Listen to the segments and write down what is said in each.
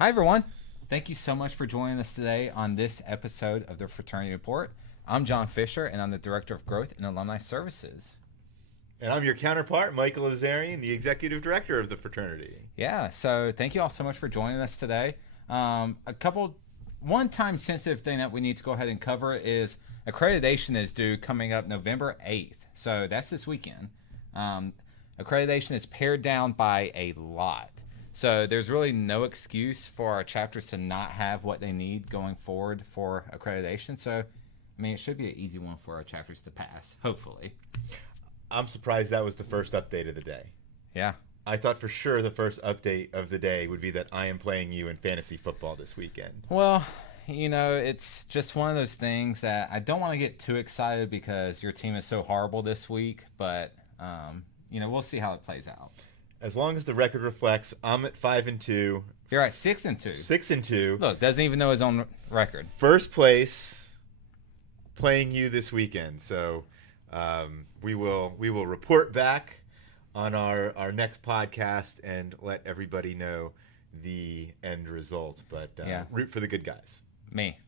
Hi, everyone. Thank you so much for joining us today on this episode of the Fraternity Report. I'm John Fisher, and I'm the Director of Growth and Alumni Services. And I'm your counterpart, Michael Azarian, the Executive Director of the fraternity. Yeah, so thank you all so much for joining us today. One time-sensitive thing that we need to go ahead and cover is accreditation is due coming up November 8th. So that's this weekend. Accreditation is pared down by a lot. So there's really no excuse for our chapters to not have what they need going forward for accreditation. So, I mean, it should be an easy one for our chapters to pass, hopefully. I'm surprised that was the first update of the day. Yeah. I thought for sure the first update of the day would be that I am playing you in fantasy football this weekend. Well, you know, it's just one of those things that I don't want to get too excited because your team is so horrible this week, but, you know, we'll see how it plays out. As long as the record reflects, I'm at 5-2. You're at 6-2. 6-2. Look, doesn't even know his own record. First place, playing you this weekend. So we will report back on our next podcast and let everybody know the end result. But root for the good guys. Me,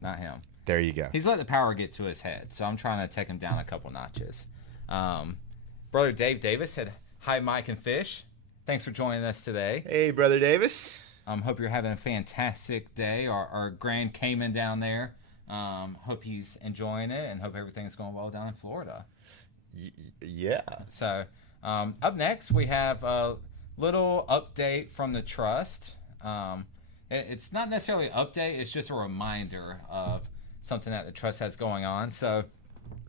not him. There you go. He's let the power get to his head, so I'm trying to take him down a couple notches. Brother Dave Davis said, "Hi, Mike and Fish. Thanks for joining us today." Hey, Brother Davis. Hope you're having a fantastic day. Our Grand Cayman down there. Hope he's enjoying it and hope everything's going well down in Florida. Yeah. So up next, we have a little update from the Trust. It's not necessarily an update. It's just a reminder of something that the Trust has going on. So,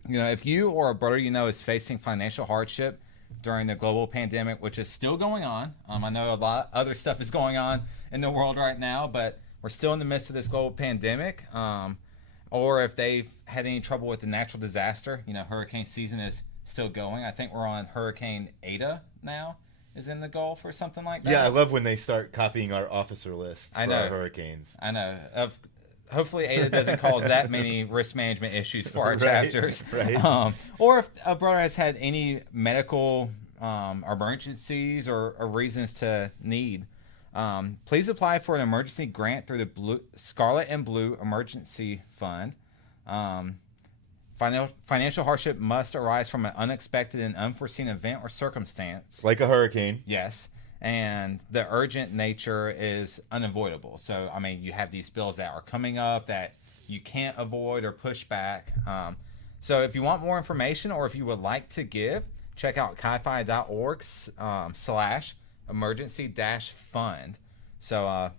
you know, if you or a brother you know is facing financial hardship during the global pandemic, which is still going on. I know a lot of other stuff is going on in the world right now, but we're still in the midst of this global pandemic. Or if they've had any trouble with the natural disaster, you know, hurricane season is still going. I think we're on Hurricane Ada now, is in the Gulf or something like that. Yeah, I love when they start copying our officer list for our hurricanes. I know. Hopefully Ada doesn't cause that many risk management issues for our chapters. Right. Or if a brother has had any medical emergencies or reasons to need, please apply for an emergency grant through the Scarlet and Blue Emergency Fund. Financial hardship must arise from an unexpected and unforeseen event or circumstance. Like a hurricane. Yes. And the urgent nature is unavoidable. So, I mean, you have these bills that are coming up that you can't avoid or push back. So if you want more information or if you would like to give, check out chi-fi.org /emergency-fund. So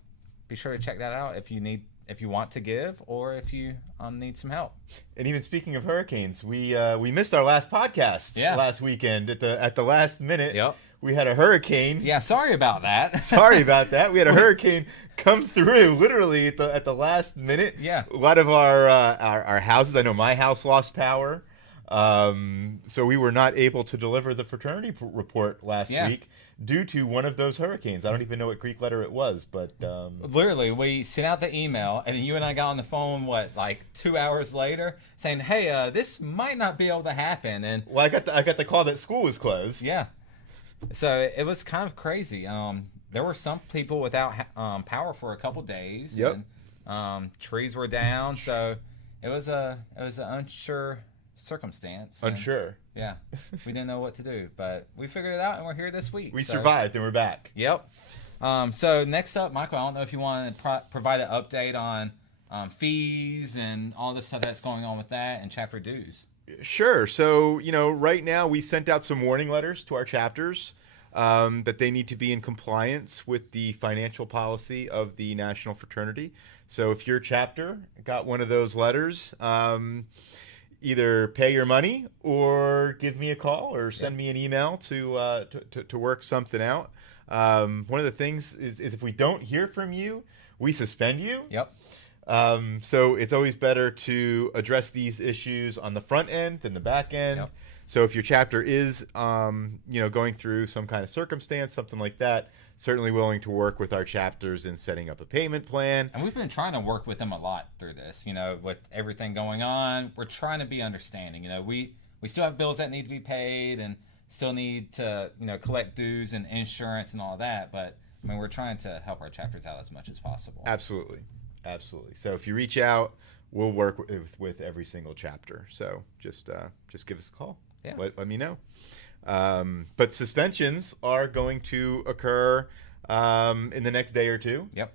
be sure to check that out if you want to give or if you need some help. And even speaking of hurricanes, we missed our last podcast last weekend at the last minute. Yep. We had a hurricane. Yeah, sorry about that. Sorry about that. We had a hurricane come through literally at the last minute. Yeah. A lot of our houses, I know my house lost power. So we were not able to deliver the fraternity report last week due to one of those hurricanes. I don't even know what Greek letter it was, but literally we sent out the email and then you and I got on the phone like 2 hours later saying, "Hey, this might not be able to happen." And well, I got the call that school was closed. Yeah. So it was kind of crazy. There were some people without power for a couple days. Yep. And, trees were down, so it was an unsure circumstance. Unsure. Yeah. We didn't know what to do, but we figured it out, and we're here this week. We survived, and we're back. Yep. So next up, Michael, I don't know if you want to provide an update on fees and all the stuff that's going on with that and chapter dues. Sure. So, you know, right now we sent out some warning letters to our chapters that they need to be in compliance with the financial policy of the National Fraternity. So if your chapter got one of those letters, either pay your money or give me a call or send me an email to work something out. One of the things is if we don't hear from you, we suspend you. Yep. So it's always better to address these issues on the front end than the back end. Yep. So if your chapter is, going through some kind of circumstance, something like that, certainly willing to work with our chapters in setting up a payment plan. And we've been trying to work with them a lot through this, with everything going on. We're trying to be understanding. We still have bills that need to be paid and still need to, collect dues and insurance and all that. But I mean, we're trying to help our chapters out as much as possible. Absolutely. So if you reach out, we'll work with every single chapter. So just give us a call. Yeah. Let me know. But suspensions are going to occur in the next day or two. Yep.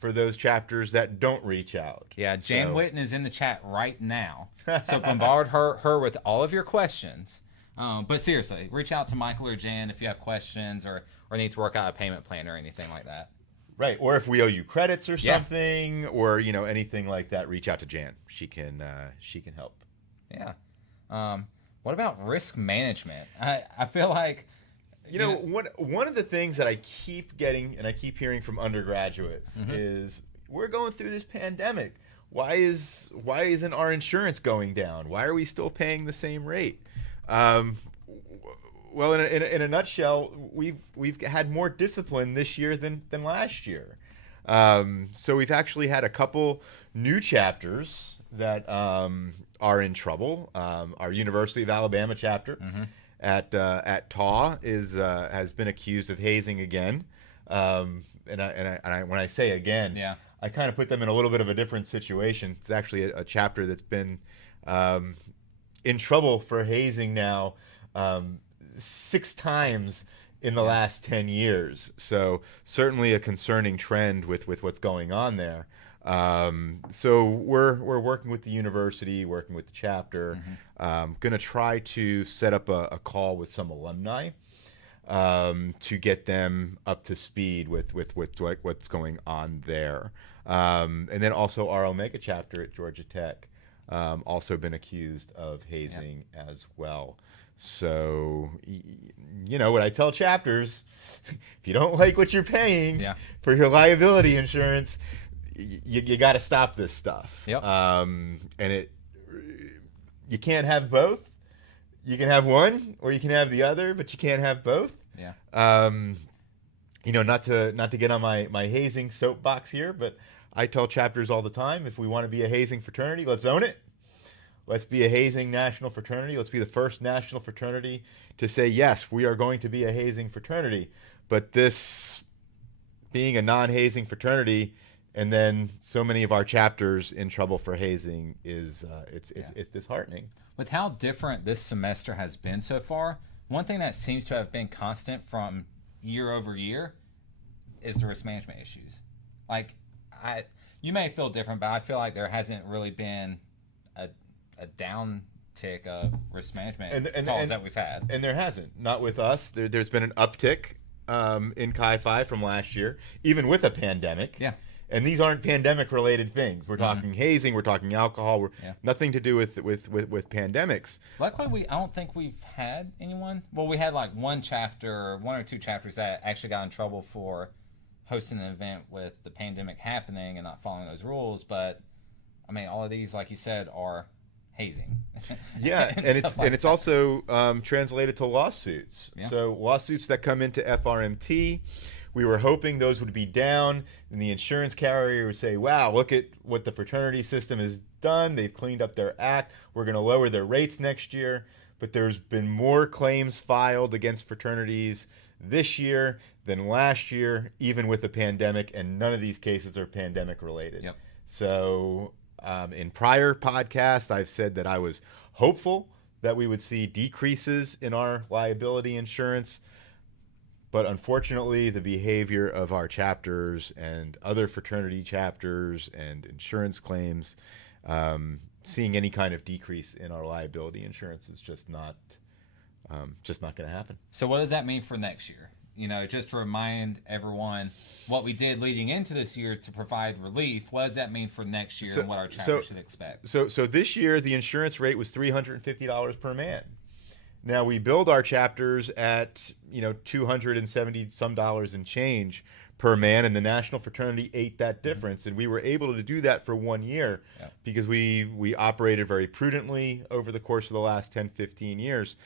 For those chapters that don't reach out. Yeah, Jan Witten is in the chat right now. So bombard her with all of your questions. But seriously, reach out to Michael or Jan if you have questions or need to work out a payment plan or anything like that. Right, or if we owe you credits or something, or anything like that, reach out to Jan. She can help. Yeah. What about risk management? I feel like one of the things that I keep getting and I keep hearing from undergraduates is we're going through this pandemic. Why isn't our insurance going down? Why are we still paying the same rate? Well, in a nutshell, we've had more discipline this year than last year. So we've actually had a couple new chapters that are in trouble. Our University of Alabama chapter at TAW has been accused of hazing again. And when I say again, I kind of put them in a little bit of a different situation. It's actually a chapter that's been in trouble for hazing now 6 times in the last 10 years. So certainly a concerning trend with what's going on there. So we're working with the university, working with the chapter, going to try to set up a call with some alumni to get them up to speed with what's going on there. And then also our Omega chapter at Georgia Tech, also been accused of hazing as well. So, what I tell chapters, if you don't like what you're paying for your liability insurance, you got to stop this stuff. Yep. And you can't have both. You can have one or you can have the other, but you can't have both. Yeah. Not to get on my hazing soapbox here, but I tell chapters all the time, if we want to be a hazing fraternity, let's own it. Let's be a hazing national fraternity. Let's be the first national fraternity to say, yes, we are going to be a hazing fraternity. But this being a non-hazing fraternity and then so many of our chapters in trouble for hazing is it's disheartening. With how different this semester has been so far, one thing that seems to have been constant from year over year is the risk management issues. Like, you may feel different, but I feel like there hasn't really been a downtick of risk management calls that we've had. And there hasn't. Not with us. There's been an uptick in Chi Phi from last year, even with a pandemic. Yeah. And these aren't pandemic-related things. We're talking hazing. We're talking alcohol. Nothing to do with pandemics. Luckily, I don't think we've had anyone. Well, we had like one or two chapters that actually got in trouble for hosting an event with the pandemic happening and not following those rules. But I mean, all of these, like you said, are hazing. Yeah, and it's also translated to lawsuits. Yeah. So lawsuits that come into FRMT, we were hoping those would be down, and the insurance carrier would say, wow, look at what the fraternity system has done. They've cleaned up their act. We're going to lower their rates next year. But there's been more claims filed against fraternities this year than last year, even with the pandemic, and none of these cases are pandemic related. Yep. So in prior podcasts, I've said that I was hopeful that we would see decreases in our liability insurance. But unfortunately, the behavior of our chapters and other fraternity chapters and insurance claims, seeing any kind of decrease in our liability insurance is just not going to happen. So what does that mean for next year? Just to remind everyone what we did leading into this year to provide relief. What does that mean for next year and what our chapter should expect? So this year, the insurance rate was $350 per man. Now we build our chapters at $270 some and change per man, and the national fraternity ate that difference, and we were able to do that for 1 year because we operated very prudently over the course of the last 10-15 years.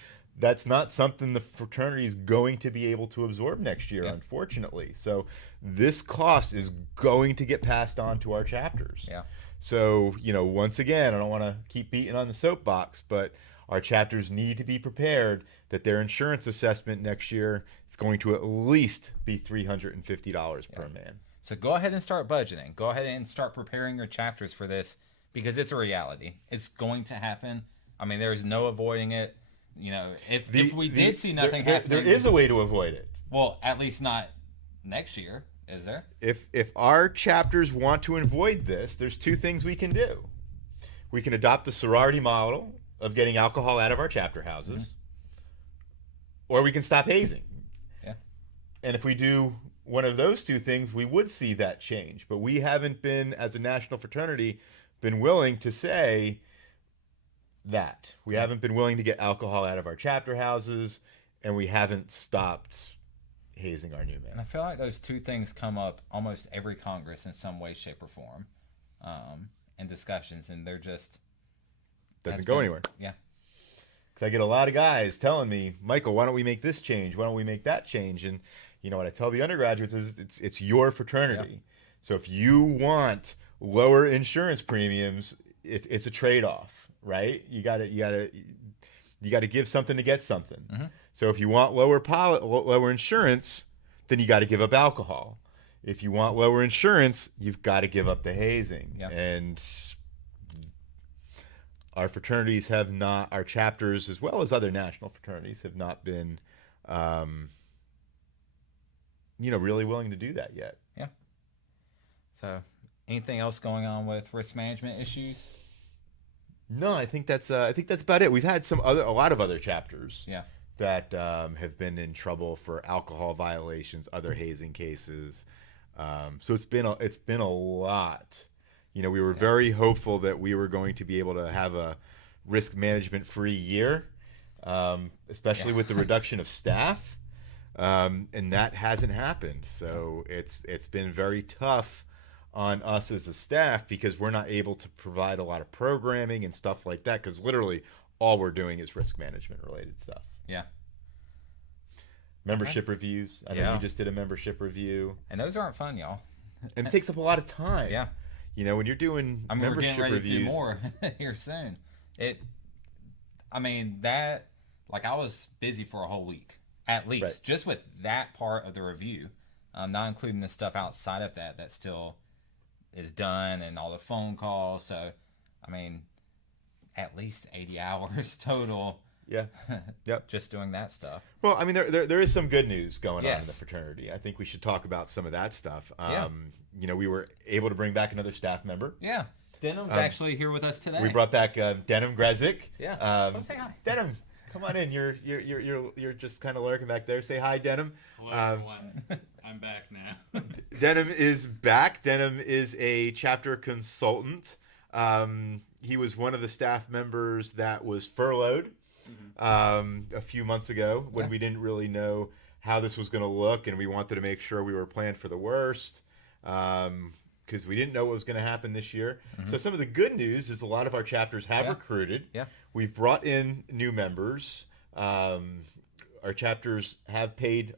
That's not something the fraternity is going to be able to absorb next year, unfortunately. So this cost is going to get passed on to our chapters. Yeah. So once again, I don't want to keep beating on the soapbox, but our chapters need to be prepared that their insurance assessment next year is going to at least be $350 per man. So go ahead and start budgeting. Go ahead and start preparing your chapters for this, because it's a reality. It's going to happen. I mean, there's no avoiding it. You know, if we did see nothing happening, there is a way to avoid it. Well, at least not next year, is there? If our chapters want to avoid this, there's two things we can do. We can adopt the sorority model of getting alcohol out of our chapter houses, or we can stop hazing. Yeah. And if we do one of those two things, we would see that change. But we haven't been, as a national fraternity, been willing to say that. We haven't been willing to get alcohol out of our chapter houses, and we haven't stopped hazing our new men. And I feel like those two things come up almost every Congress in some way, shape, or form, in discussions, and they're just doesn't go anywhere. Yeah. Because I get a lot of guys telling me, Michael, why don't we make this change? Why don't we make that change? And you know what I tell the undergraduates is it's your fraternity. Yeah. So if you want lower insurance premiums, it's a trade-off, right? You got to give something to get something. Mm-hmm. So if you want lower insurance, then you got to give up alcohol. If you want lower insurance, you've got to give up the hazing. Yeah. And our fraternities have not, our chapters as well as other national fraternities have not been, really willing to do that yet. Yeah. So, anything else going on with risk management issues? No, I think that's about it. We've had a lot of other chapters. Yeah. That have been in trouble for alcohol violations, other hazing cases. So it's been a lot. You know, we were very hopeful that we were going to be able to have a risk management free year, especially with the reduction of staff, and that hasn't happened. So it's been very tough on us as a staff because we're not able to provide a lot of programming and stuff like that because literally all we're doing is risk management related stuff. Yeah. Membership reviews. I know you just did a membership review. And those aren't fun, y'all. And it takes up a lot of time. Yeah. You know, when you're doing membership we're getting ready reviews. To do more here soon. I was busy for a whole week, at least, just with that part of the review, not including the stuff outside of that still is done and all the phone calls. So, at least 80 hours total. Yeah. Yep. Just doing that stuff. Well, there is some good news going on in the fraternity. I think we should talk about some of that stuff. We were able to bring back another staff member. Yeah. Denham's actually here with us today. We brought back Denham Grezik. Yeah. Say hi. Denham, come on in. You're just kind of lurking back there. Say hi, Denham. Hello, everyone. I'm back now. Denham is back. Denham is a chapter consultant. He was one of the staff members that was furloughed a few months ago when we didn't really know how this was going to look, and we wanted to make sure we were planned for the worst because we didn't know what was going to happen this year. So some of the good news is a lot of our chapters have recruited. Yeah. We've brought in new members. Our chapters have paid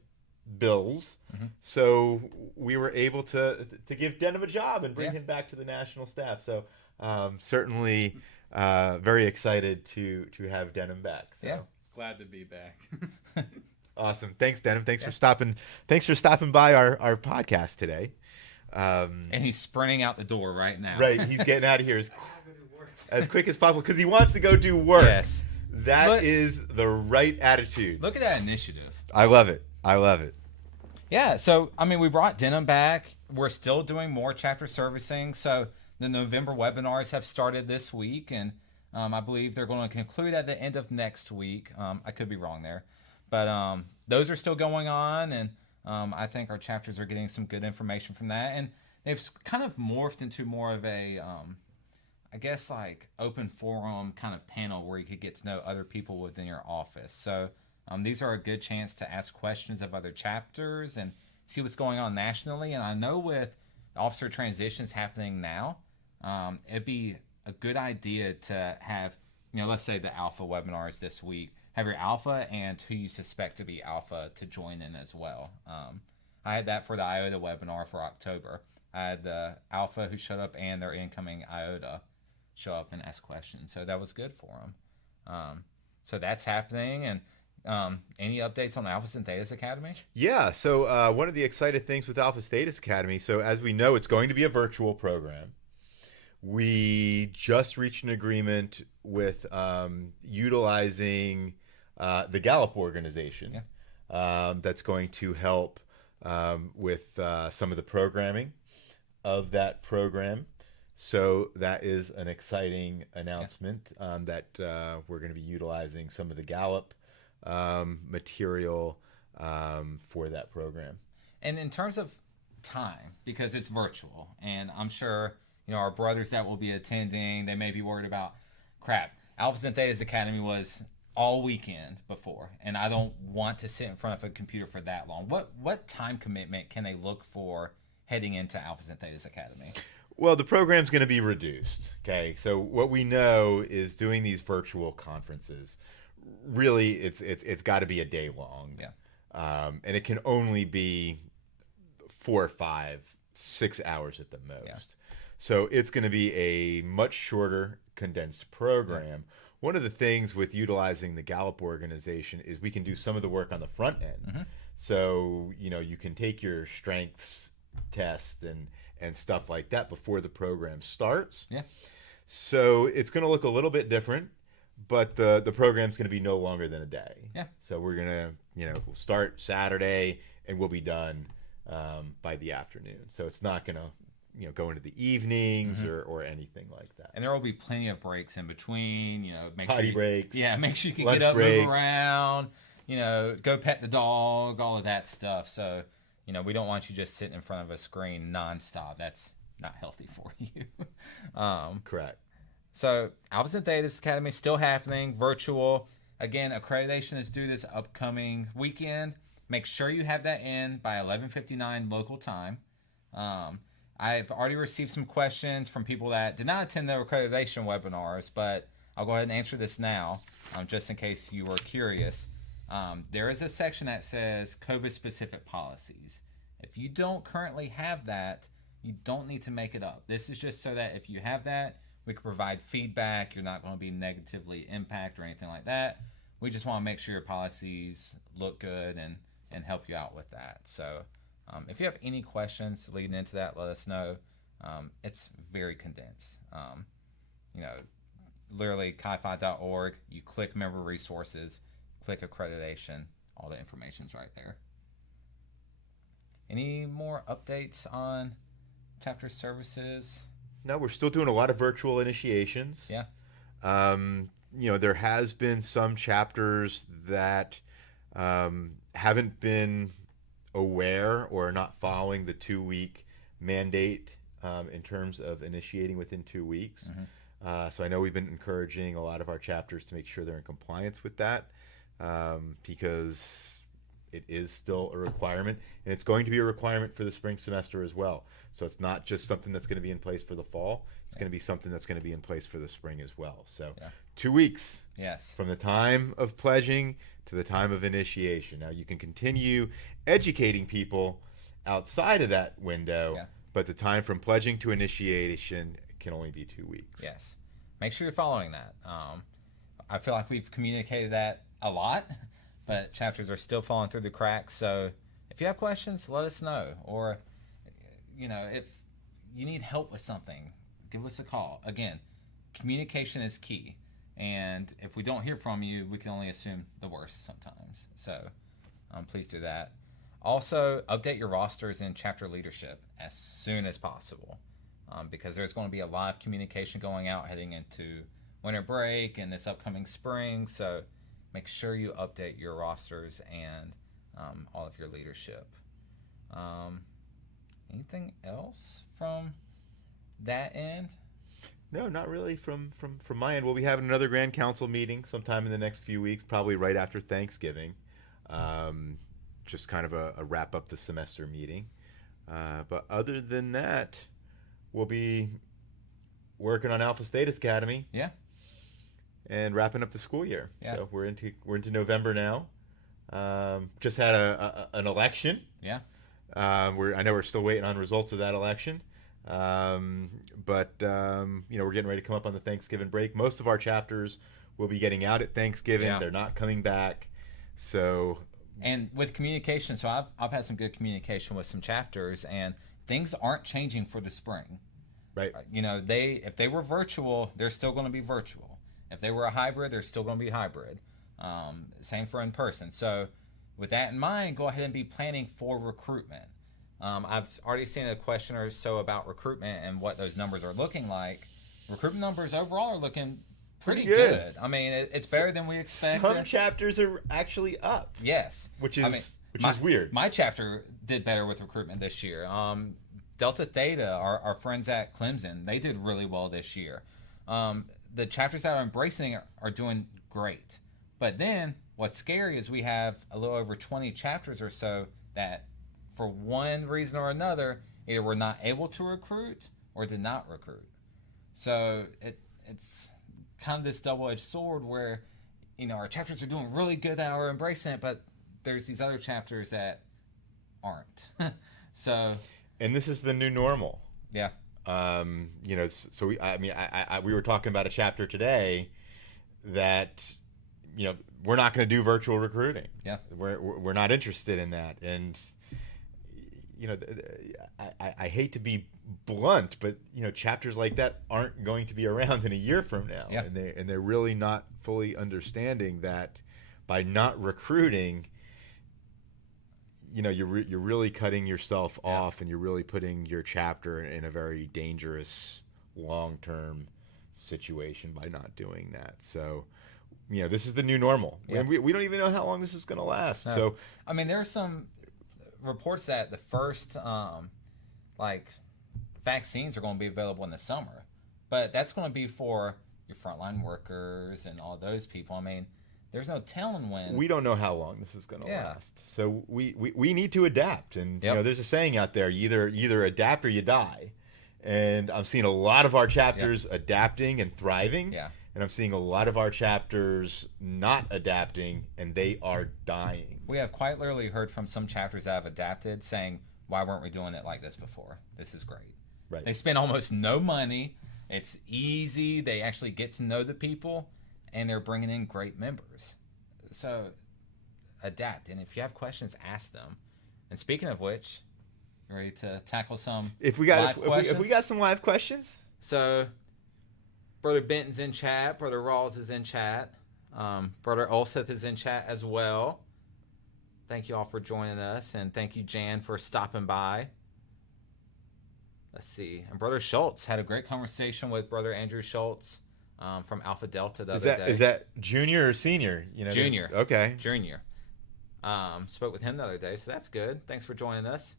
bills. So we were able to give Denham a job and bring him back to the national staff. So certainly very excited to have Denham back. So. Glad to be back. Awesome. Thanks, Denham. Thanks for stopping by our podcast today. And he's sprinting out the door right now. Right. He's getting out of here as quick as possible because he wants to go do work. Yes. That is the right attitude. Look at that initiative. I love it. Yeah. So, we brought Denham back. We're still doing more chapter servicing. So the November webinars have started this week, and I believe they're going to conclude at the end of next week. I could be wrong there. But those are still going on, and I think our chapters are getting some good information from that. And they've kind of morphed into more of a, open forum kind of panel where you could get to know other people within your office. So these are a good chance to ask questions of other chapters and see what's going on nationally. And I know with officer transitions happening now, it'd be a good idea to have, let's say the alpha webinars this week, have your alpha and who you suspect to be alpha to join in as well. I had that for the IOTA webinar for October. I had the alpha who showed up and their incoming IOTA show up and ask questions. So that was good for them. So that's happening. And any updates on Alphas and Thetas Academy? Yeah, so one of the exciting things with Alpha Status Academy, so as we know, it's going to be a virtual program. We just reached an agreement with utilizing the Gallup organization that's going to help with some of the programming of that program. So that is an exciting announcement that we're going to be utilizing some of the Gallup material for that program. And in terms of time, because it's virtual, and I'm sure our brothers that will be attending, they may be worried about, crap, Alphas and Thetas Academy was all weekend before, and I don't want to sit in front of a computer for that long. What time commitment can they look for heading into Alphas and Thetas Academy? Well, the program's going to be reduced. Okay, so what we know is doing these virtual conferences. Really, it's got to be a day long. Yeah. And it can only be 4 or 5, 6 hours at the most. Yeah. So it's going to be a much shorter, condensed program. Yeah. One of the things with utilizing the Gallup organization is we can do some of the work on the front end. Mm-hmm. So, you can take your strengths test and stuff like that before the program starts. Yeah. So it's going to look a little bit different, but the program's going to be no longer than a day. Yeah. So we're going to, we'll start Saturday and we'll be done by the afternoon. So it's not going to, go into the evenings or anything like that. And there will be plenty of breaks in between, Potty breaks. Yeah, make sure you can lunch get up, breaks. move around, go pet the dog, all of that stuff. So, we don't want you just sitting in front of a screen nonstop. That's not healthy for you. Correct. So, Alphas and Thetas Academy still happening, virtual. Again, accreditation is due this upcoming weekend. Make sure you have that in by 11:59 local time. I've already received some questions from people that did not attend the accreditation webinars, but I'll go ahead and answer this now, just in case you were curious. There is a section that says COVID-specific policies. If you don't currently have that, you don't need to make it up. This is just so that if you have that, we can provide feedback. You're not going to be negatively impacted or anything like that. We just want to make sure your policies look good and help you out with that. So if you have any questions leading into that, let us know. It's very condensed. Literally chi-fi.org, you click member resources, click accreditation, all the information's right there. Any more updates on chapter services? No, we're still doing a lot of virtual initiations. Yeah. There has been some chapters that haven't been aware or are not following the 2-week mandate in terms of initiating within 2 weeks. Mm-hmm. So I know we've been encouraging a lot of our chapters to make sure they're in compliance with that because it is still a requirement, and it's going to be a requirement for the spring semester as well. So it's not just something that's going to be in place for the fall. It's going to be something that's going to be in place for the spring as well. So 2 weeks from the time of pledging to the time of initiation. Now you can continue educating people outside of that window, but the time from pledging to initiation can only be 2 weeks. Yes. Make sure you're following that. I feel like we've communicated that a lot, but chapters are still falling through the cracks. So if you have questions, let us know. Or, if you need help with something, give us a call. Again, communication is key. And if we don't hear from you, we can only assume the worst sometimes. So please do that. Also, update your rosters in chapter leadership as soon as possible because there's going to be a lot of communication going out heading into winter break and this upcoming spring. So make sure you update your rosters and all of your leadership. Anything else from that end? No, not really from my end. We'll be having another Grand Council meeting sometime in the next few weeks, probably right after Thanksgiving. Just kind of a wrap up the semester meeting. But other than that, we'll be working on Alpha Status Academy. Yeah. And wrapping up the school year. Yeah. So we're into November now. Just had an election. Yeah. I know we're still waiting on results of that election. But we're getting ready to come up on the Thanksgiving break. Most of our chapters will be getting out at Thanksgiving. Yeah. They're not coming back. So, And with communication, so I've had some good communication with some chapters, and things aren't changing for the spring. right. You know, if they were virtual, they're still going to be virtual. If they were a hybrid, they're still going to be hybrid. Same for in person. So with that in mind, go ahead and be planning for recruitment. I've already seen a question or so about recruitment and what those numbers are looking like. Recruitment numbers overall are looking pretty good. I mean, it's better than we expected. Some chapters are actually up. Yes. Which is is weird. My chapter did better with recruitment this year. Delta Theta, our friends at Clemson, they did really well this year. The chapters that are embracing it are doing great. But then what's scary is we have a little over 20 chapters or so that for one reason or another, either were not able to recruit or did not recruit. So it's kind of this double-edged sword where, you know, our chapters are doing really good that are embracing it, but there's these other chapters that aren't. So, And this is the new normal. yeah. You know, so we were talking about a chapter today that, you know, we're not going to do virtual recruiting. Yeah. We're not interested in that. And, you know, I hate to be blunt, but, you know, chapters like that aren't going to be around in a year from now. Yeah. And they're really not fully understanding that by not recruiting, you know, you're really cutting yourself off, and you're really putting your chapter in a very dangerous long-term situation by not doing that. So, you know, this is the new normal. Yeah. And we don't even know how long this is going to last. No. So, I mean, there are some reports that the first vaccines are going to be available in the summer, but that's going to be for your frontline workers and all those people. I mean, there's no telling when. we don't know how long this is going to Yeah. last. So we need to adapt. And, you know, there's a saying out there, you either adapt or you die. And I'm seeing a lot of our chapters adapting and thriving. Yeah. And I'm seeing a lot of our chapters not adapting, and they are dying. We have quite literally heard from some chapters that have adapted saying, why weren't we doing it like this before? This is great. Right. They spend almost no money. It's easy. They actually get to know the people, and they're bringing in great members. So adapt. And if you have questions, ask them. And speaking of which, you ready to tackle some If we live got questions? some live questions, So Brother Benton's in chat. Brother Rawls is in chat. Brother Olseth is in chat as well. Thank you all for joining us. And thank you, Jan, for stopping by. Let's see. And Brother Schultz had a great conversation with Brother Andrew Schultz from Alpha Delta the other day. is that junior or senior? You know, Junior. Okay. Junior. Spoke with him the other day, so that's good. Thanks for joining us.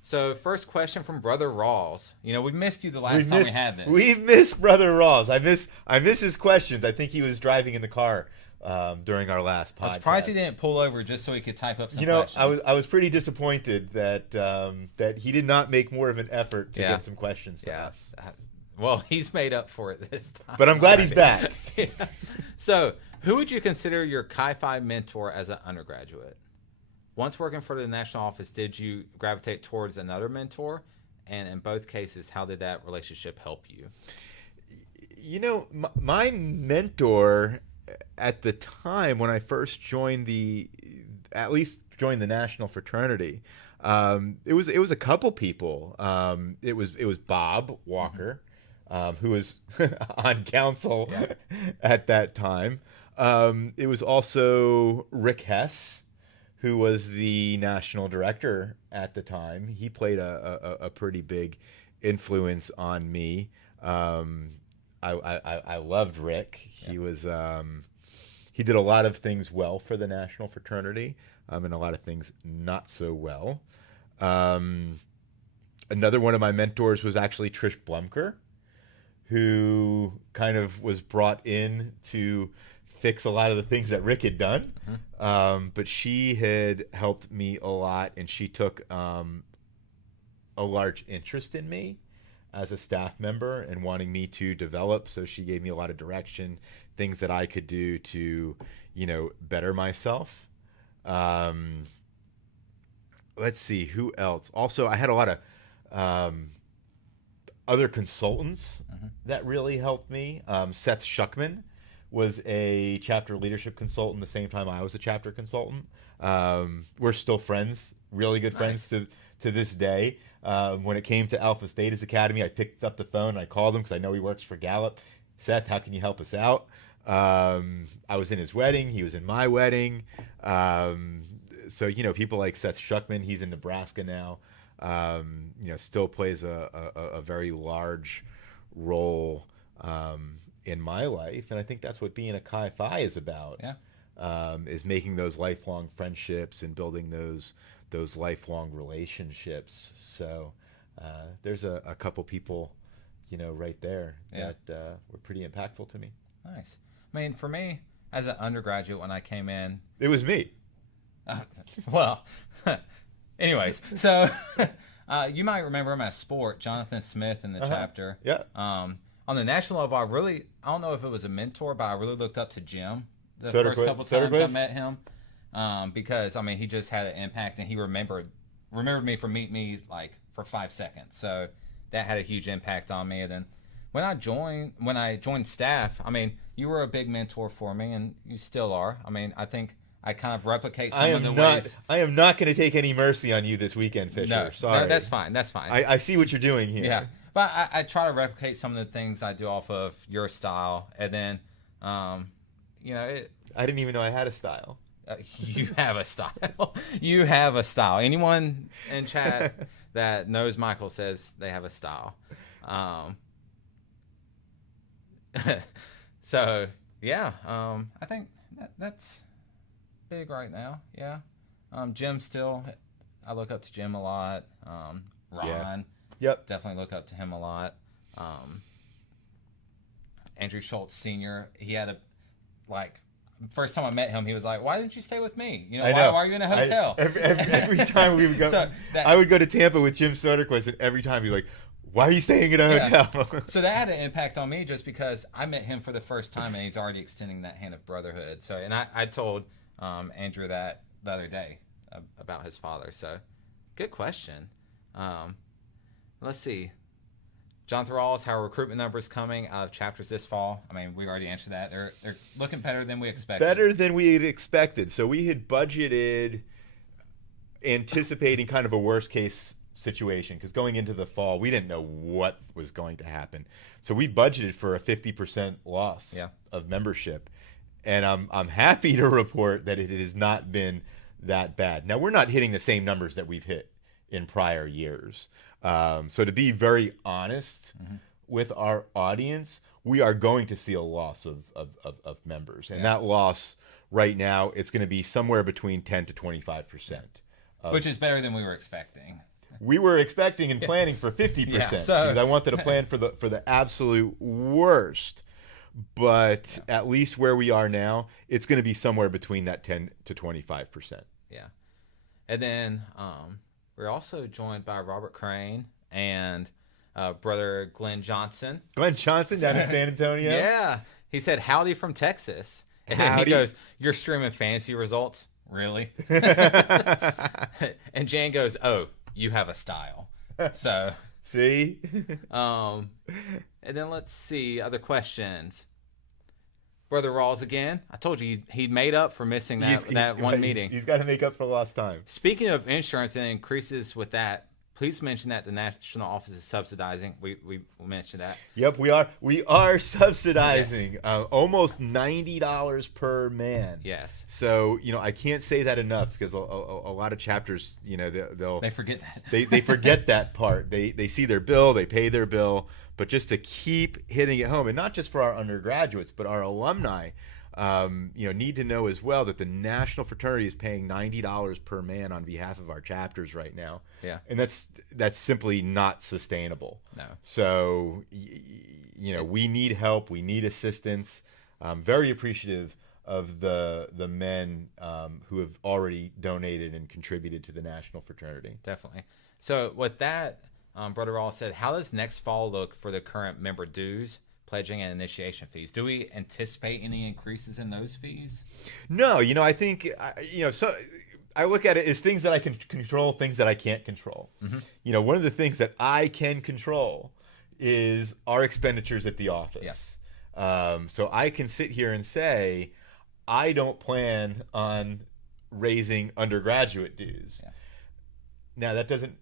So first question from Brother Rawls. You know, we missed you the last time we had this. We've missed Brother Rawls. I miss his questions. I think he was driving in the car during our last podcast. I was surprised he didn't pull over just so he could type up some You know, questions. I was pretty disappointed that that he did not make more of an effort to Yeah. get some questions to us. Well, he's made up for it this time. But I'm glad he's back. Yeah. So, who would you consider your Chi Phi mentor as an undergraduate? Once working for the national office, did you gravitate towards another mentor? And in both cases, how did that relationship help you? You know, my mentor at the time when I first joined the national fraternity, it was a couple people. It was Bob Walker, who was on council at that time. It was also Rick Hess, who was the national director at the time. He played a pretty big influence on me. I loved Rick. He was he did a lot of things well for the national fraternity, and a lot of things not so well. Another one of my mentors was actually Trish Blumker, who kind of was brought in to fix a lot of the things that Rick had done. But she had helped me a lot, and she took a large interest in me as a staff member and wanting me to develop. So she gave me a lot of direction, things that I could do to, you know, better myself. Let's see, who else? Also, I had a lot of other consultants that really helped me. Seth Shuckman was a chapter leadership consultant the same time I was a chapter consultant. We're still friends, really good friends to this day. When it came to Alpha Theta's Academy, I picked up the phone and I called him because I know he works for Gallup. Seth, how can you help us out? I was in his wedding. He was in my wedding. So, you know, people like Seth Schuckman, he's in Nebraska now, you know, still plays a very large role in my life. And I think that's what being a Chi Phi is about, is making those lifelong friendships and building those lifelong relationships. So there's a couple people, you know, right there that were pretty impactful to me. Nice. I mean, for me, as an undergraduate, when I came in, it was me. Well, anyways, so you might remember him as Sport, Jonathan Smith in the chapter. Yeah. On the national level, I don't know if it was a mentor, but I really looked up to Jim the Soderquist. first couple times I met him, because I mean he just had an impact, and he remembered me for meet me like for 5 seconds. So that had a huge impact on me. And then when I joined staff, I mean, you were a big mentor for me, and you still are. I mean, I think I kind of replicate some of the ways. I am not going to take any mercy on you this weekend, Fisher. No, sorry. no, that's fine. That's fine. I see what you're doing here. Yeah, but I try to replicate some of the things I do off of your style, and then, you know, I didn't even know I had a style. You have a style. You have a style. Anyone in chat that knows Michael says they have a style. So yeah, I think that's big right now. Yeah. Jim still, I look up to Jim a lot. Ron, definitely look up to him a lot. Andrew Schultz Sr., he had first time I met him, he was like, "Why didn't you stay with me? You know, why are you in a hotel?" Every time we would go, I would go to Tampa with Jim Soderquist, and every time he'd be like, "Why are you staying in a hotel?" So that had an impact on me just because I met him for the first time, and he's already extending that hand of brotherhood. So, and I told Andrew that the other day about his father. So, good question. Let's see. John Thralls, how are recruitment numbers coming out of chapters this fall? I mean, we already answered that. They're looking better than we expected. Better than we had expected. So we had budgeted anticipating kind of a worst case situation, because going into the fall, we didn't know what was going to happen. So we budgeted for a 50% loss of membership. And I'm happy to report that it has not been that bad. Now, we're not hitting the same numbers that we've hit in prior years. So to be very honest with our audience, we are going to see a loss of members. And that loss right now, it's going to be somewhere between 10 to 25%. Which is better than we were expecting. We were expecting and planning for 50% because I wanted to plan for the absolute worst. But at least where we are now, it's going to be somewhere between that 10 to 25%. Yeah. And then we're also joined by Robert Crane and brother Glenn Johnson. Glenn Johnson down in San Antonio? Yeah. He said, "Howdy from Texas." And he goes, "You're streaming fantasy results? Really?" And Jan goes, "Oh, you have a style." So see? And then let's see other questions. Brother Rawls again. I told you he made up for missing that one meeting. He's got to make up for lost time. Speaking of insurance and increases with that, please mention that the national office is subsidizing. We mentioned that. Yep, we are subsidizing almost $90 per man. Yes. So, you know, I can't say that enough because a lot of chapters, you know, they forget that. they forget that part. They see their bill, they pay their bill, but just to keep hitting it home, and not just for our undergraduates, but our alumni, you know, need to know as well that the National Fraternity is paying $90 per man on behalf of our chapters right now. Yeah. And that's simply not sustainable. No. So, you know, we need help. We need assistance. I'm very appreciative of the men who have already donated and contributed to the National Fraternity. Definitely. So with that, Brother Rawls said, how does next fall look for the current member dues, pledging, and initiation fees? Do we anticipate any increases in those fees? No, you know, I think, you know, so I look at it as things that I can control, things that I can't control. Mm-hmm. You know, one of the things that I can control is our expenditures at the office. So I can sit here and say, I don't plan on raising undergraduate dues. Yeah. Now that doesn't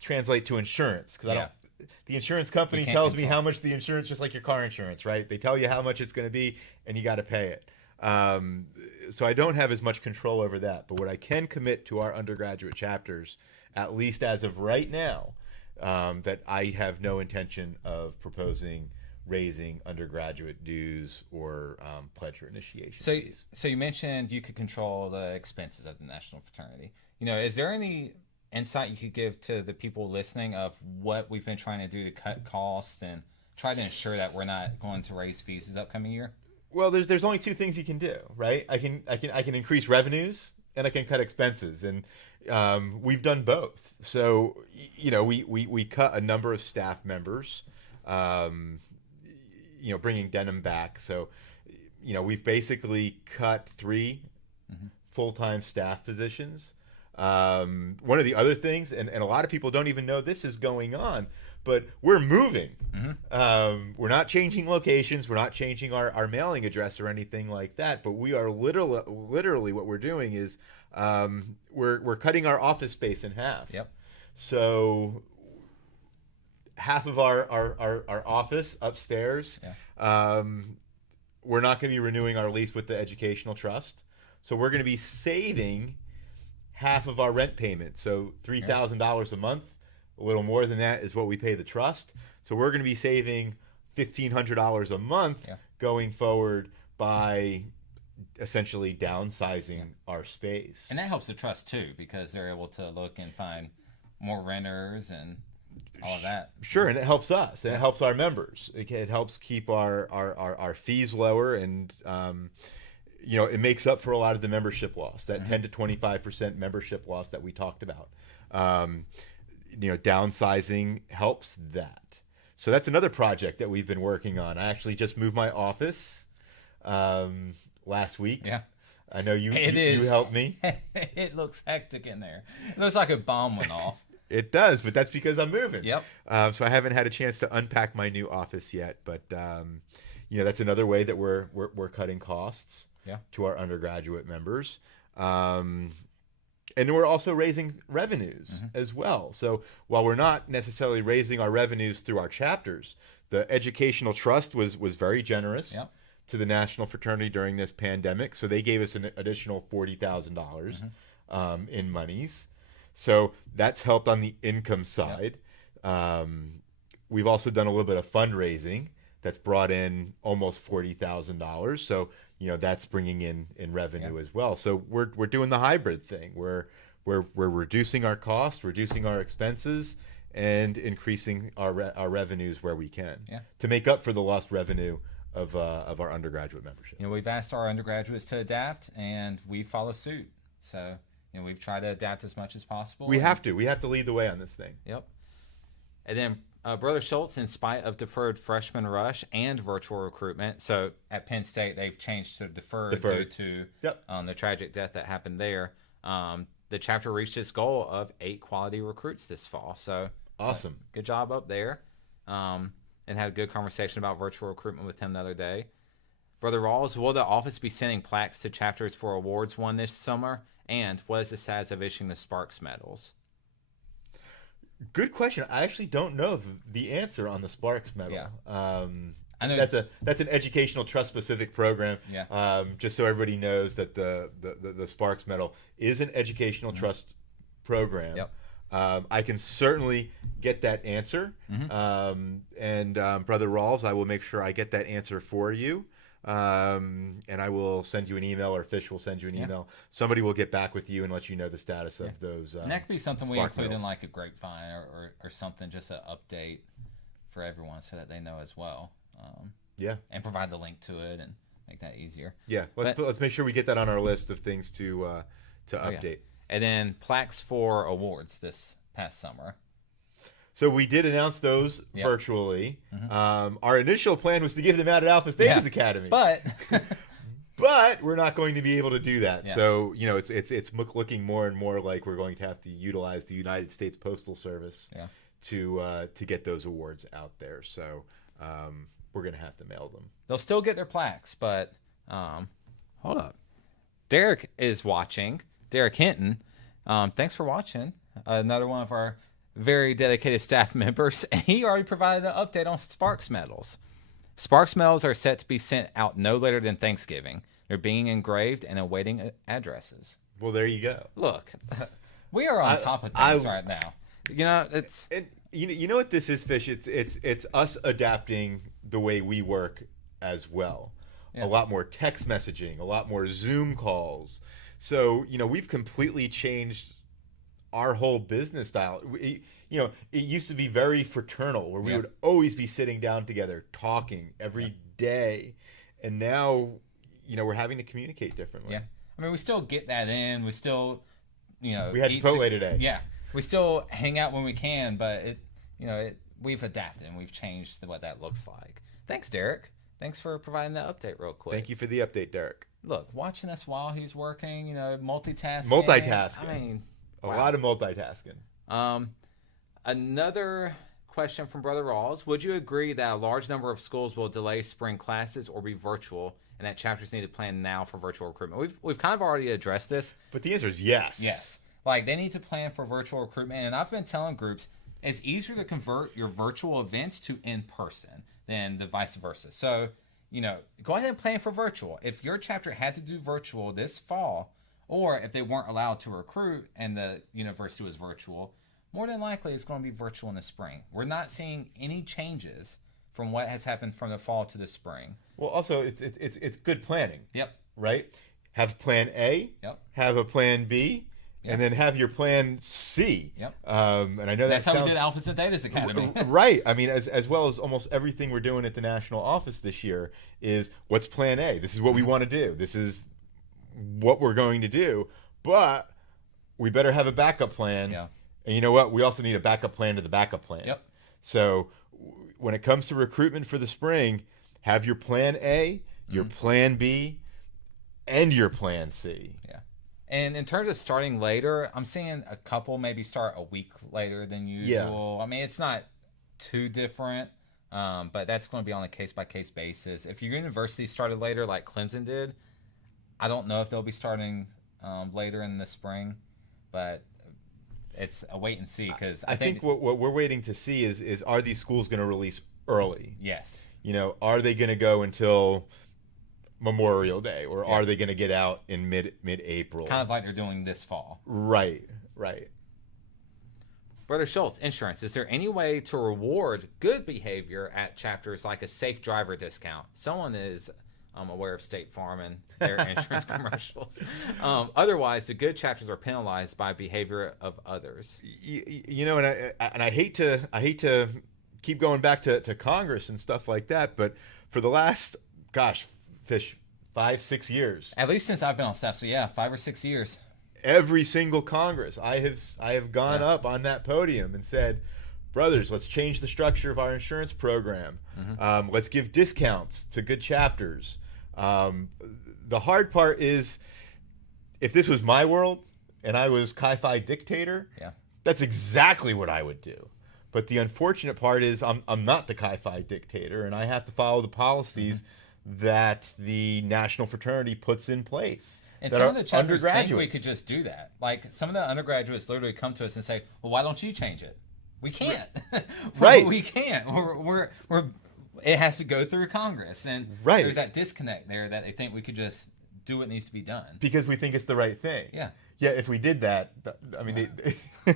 translate to insurance because I Yeah. don't. The insurance company can't tells me control. how much the insurance, just like your car insurance, right? They tell you how much it's going to be, and you got to pay it. So I don't have as much control over that. But what I can commit to our undergraduate chapters, at least as of right now, that I have no intention of proposing raising undergraduate dues or pledge or initiation So, fees. so you mentioned you could control the expenses of the national fraternity. Is there any insight you could give to the people listening of what we've been trying to do to cut costs and try to ensure that we're not going to raise fees this upcoming year? Well, there's only two things you can do, right? I can increase revenues and I can cut expenses, and we've done both. So we cut a number of staff members, bringing Denham back. So we've basically cut 3 full-time staff positions. One of the other things, and a lot of people don't even know this is going on, but we're moving. We're not changing locations. We're not changing our mailing address or anything like that. But we are literally what we're doing is we're cutting our office space in half. Yep. So half of our office upstairs, we're not going to be renewing our lease with the Educational Trust. So we're going to be saving half of our rent payment. So $3,000 a month. A little more than that is what we pay the trust. So we're going to be saving $1,500 a month going forward by essentially downsizing our space. And that helps the trust too, because they're able to look and find more renters and all of that. Sure, and it helps us, and it helps our members. It helps keep our fees lower, and it makes up for a lot of the membership loss, that 10 to 25% membership loss that we talked about. Downsizing helps that. So that's another project that we've been working on. I actually just moved my office last week. Yeah. I know you is. helped me. It looks hectic in there. It looks like a bomb went off. It does, but that's because I'm moving. Yep. So I haven't had a chance to unpack my new office yet, but that's another way that we're cutting costs to our undergraduate members. And we're also raising revenues as well. So while we're not necessarily raising our revenues through our chapters, the Educational Trust was very generous to the National Fraternity during this pandemic. So they gave us an additional $40,000 in monies. So that's helped on the income side. We've also done a little bit of fundraising that's brought in almost $40,000. So that's bringing in revenue as well. So we're doing the hybrid thing. We're reducing our costs, reducing our expenses, and increasing our revenues where we can to make up for the lost revenue of our undergraduate membership. We've asked our undergraduates to adapt, and we follow suit. So we've tried to adapt as much as possible. We have to lead the way on this thing. Yep. And then Brother Schultz, in spite of deferred freshman rush and virtual recruitment, so at Penn State they've changed to deferred. Due to the tragic death that happened there. The chapter reached its goal of 8 quality recruits this fall. So awesome. Good job up there. And had a good conversation about virtual recruitment with him the other day. Brother Rawls, will the office be sending plaques to chapters for awards won this summer? And what is the status of issuing the Sparks medals? Good question. I actually don't know the answer on the Sparks medal. Yeah. I know that's an Educational Trust specific program. Yeah. Just so everybody knows that the Sparks medal is an Educational Trust program. Yep. I can certainly get that answer. And Brother Rawls, I will make sure I get that answer for you. And I will send you an email, or Fish will send you an email. Somebody will get back with you and let you know the status of those. And that could be something we Spark include medals. in like a grapevine or something, just an update for everyone so that they know as well. And provide the link to it and make that easier. Yeah, let's make sure we get that on our list of things to update. Yeah. And then plaques for awards this past summer. So we did announce those virtually. Our initial plan was to give them out at Alpha Stegas Academy, but we're not going to be able to do that. Yeah. So it's looking more and more like we're going to have to utilize the United States Postal Service to get those awards out there. So we're going to have to mail them. They'll still get their plaques, but hold up. Derek is watching. Derek Hinton. Thanks for watching. Another one of our very dedicated staff members. He already provided an update on Sparks medals. Sparks medals are set to be sent out no later than Thanksgiving. They're being engraved and awaiting addresses. Well, there you go. Look, we are on top of things right now. You know, it's you know what this is, Fish. It's us adapting the way we work as well. Yeah. A lot more text messaging, a lot more Zoom calls. So we've completely changed our whole business style. It used to be very fraternal, where we would always be sitting down together, talking every day, and now we're having to communicate differently. Yeah, I mean, we still get that in. We still, we had Chipotle today. Yeah, we still hang out when we can, but we've adapted and we've changed what that looks like. Thanks, Derek. Thanks for providing that update real quick. Thank you for the update, Derek. Look, watching us while he's working, multitasking. I mean, a lot of multitasking. Another question from Brother Rawls. Would you agree that a large number of schools will delay spring classes or be virtual, and that chapters need to plan now for virtual recruitment? We've kind of already addressed this. But the answer is yes. Yes. Like, they need to plan for virtual recruitment. And I've been telling groups, it's easier to convert your virtual events to in-person than the vice versa. So, go ahead and plan for virtual. If your chapter had to do virtual this fall, or if they weren't allowed to recruit and the university was virtual, more than likely it's going to be virtual in the spring. We're not seeing any changes from what has happened from the fall to the spring. Well, also, it's good planning. Yep. Right? Have plan A. Yep. Have a plan B. Yep. And then have your plan C. Yep. And I know that's how we did Alphas and Thetas Academy. Right. I mean, as well as almost everything we're doing at the national office this year is, what's plan A? This is what we want to do. This is what we're going to do. But we better have a backup plan. Yeah. And you know what? We also need a backup plan to the backup plan. Yep. So when it comes to recruitment for the spring, have your plan A, your plan B, and your plan C. Yeah. And in terms of starting later, I'm seeing a couple maybe start a week later than usual. Yeah. I mean, it's not too different, but that's going to be on a case-by-case basis. If your university started later like Clemson did, I don't know if they'll be starting later in the spring, but it's a wait and see, because I think what we're waiting to see is are these schools going to release early? Yes. Are they going to go until Memorial Day, or are they going to get out in mid-April? Kind of like they're doing this fall. Right. Brother Schultz, insurance. Is there any way to reward good behavior at chapters, like a safe driver discount? Someone is aware of State Farm and their insurance commercials. Otherwise, the good chapters are penalized by behavior of others. And I hate to keep going back to Congress and stuff like that, but for the last, Fish, 5-6 years. At least since I've been on staff, so yeah, 5 or 6 years. Every single Congress, I have gone up on that podium and said, brothers, let's change the structure of our insurance program. Mm-hmm. Let's give discounts to good chapters. The hard part is, if this was my world and I was Chi Phi dictator, that's exactly what I would do. But the unfortunate part is I'm not the Chi Phi dictator, and I have to follow the policies that the national fraternity puts in place. And some of the chapters think we could just do that. Like, some of the undergraduates literally come to us and say, well, why don't you change it? We can't. Right. We can't. We're it has to go through Congress. And there's that disconnect there that they think we could just do what needs to be done. Because we think it's the right thing. Yeah. Yeah, if we did that, I mean, they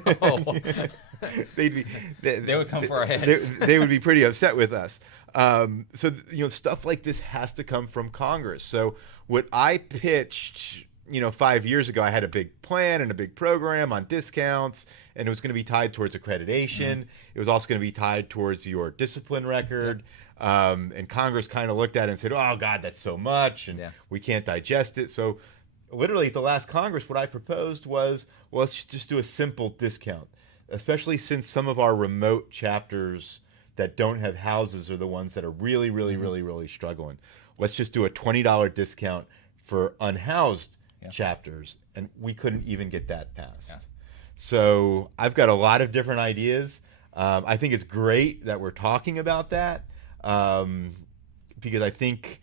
would come for our heads. They would be pretty upset with us. So stuff like this has to come from Congress. So what I pitched, 5 years ago, I had a big plan and a big program on discounts, and it was going to be tied towards accreditation. Mm-hmm. It was also going to be tied towards your discipline record. Yep. And Congress kind of looked at it and said, oh, God, that's so much, and we can't digest it. So literally at the last Congress, what I proposed was, well, let's just do a simple discount, especially since some of our remote chapters that don't have houses are the ones that are really, really, really, really struggling. Let's just do a $20 discount for unhoused chapters, and we couldn't even get that passed. Yeah. So I've got a lot of different ideas. I think it's great that we're talking about that. because I think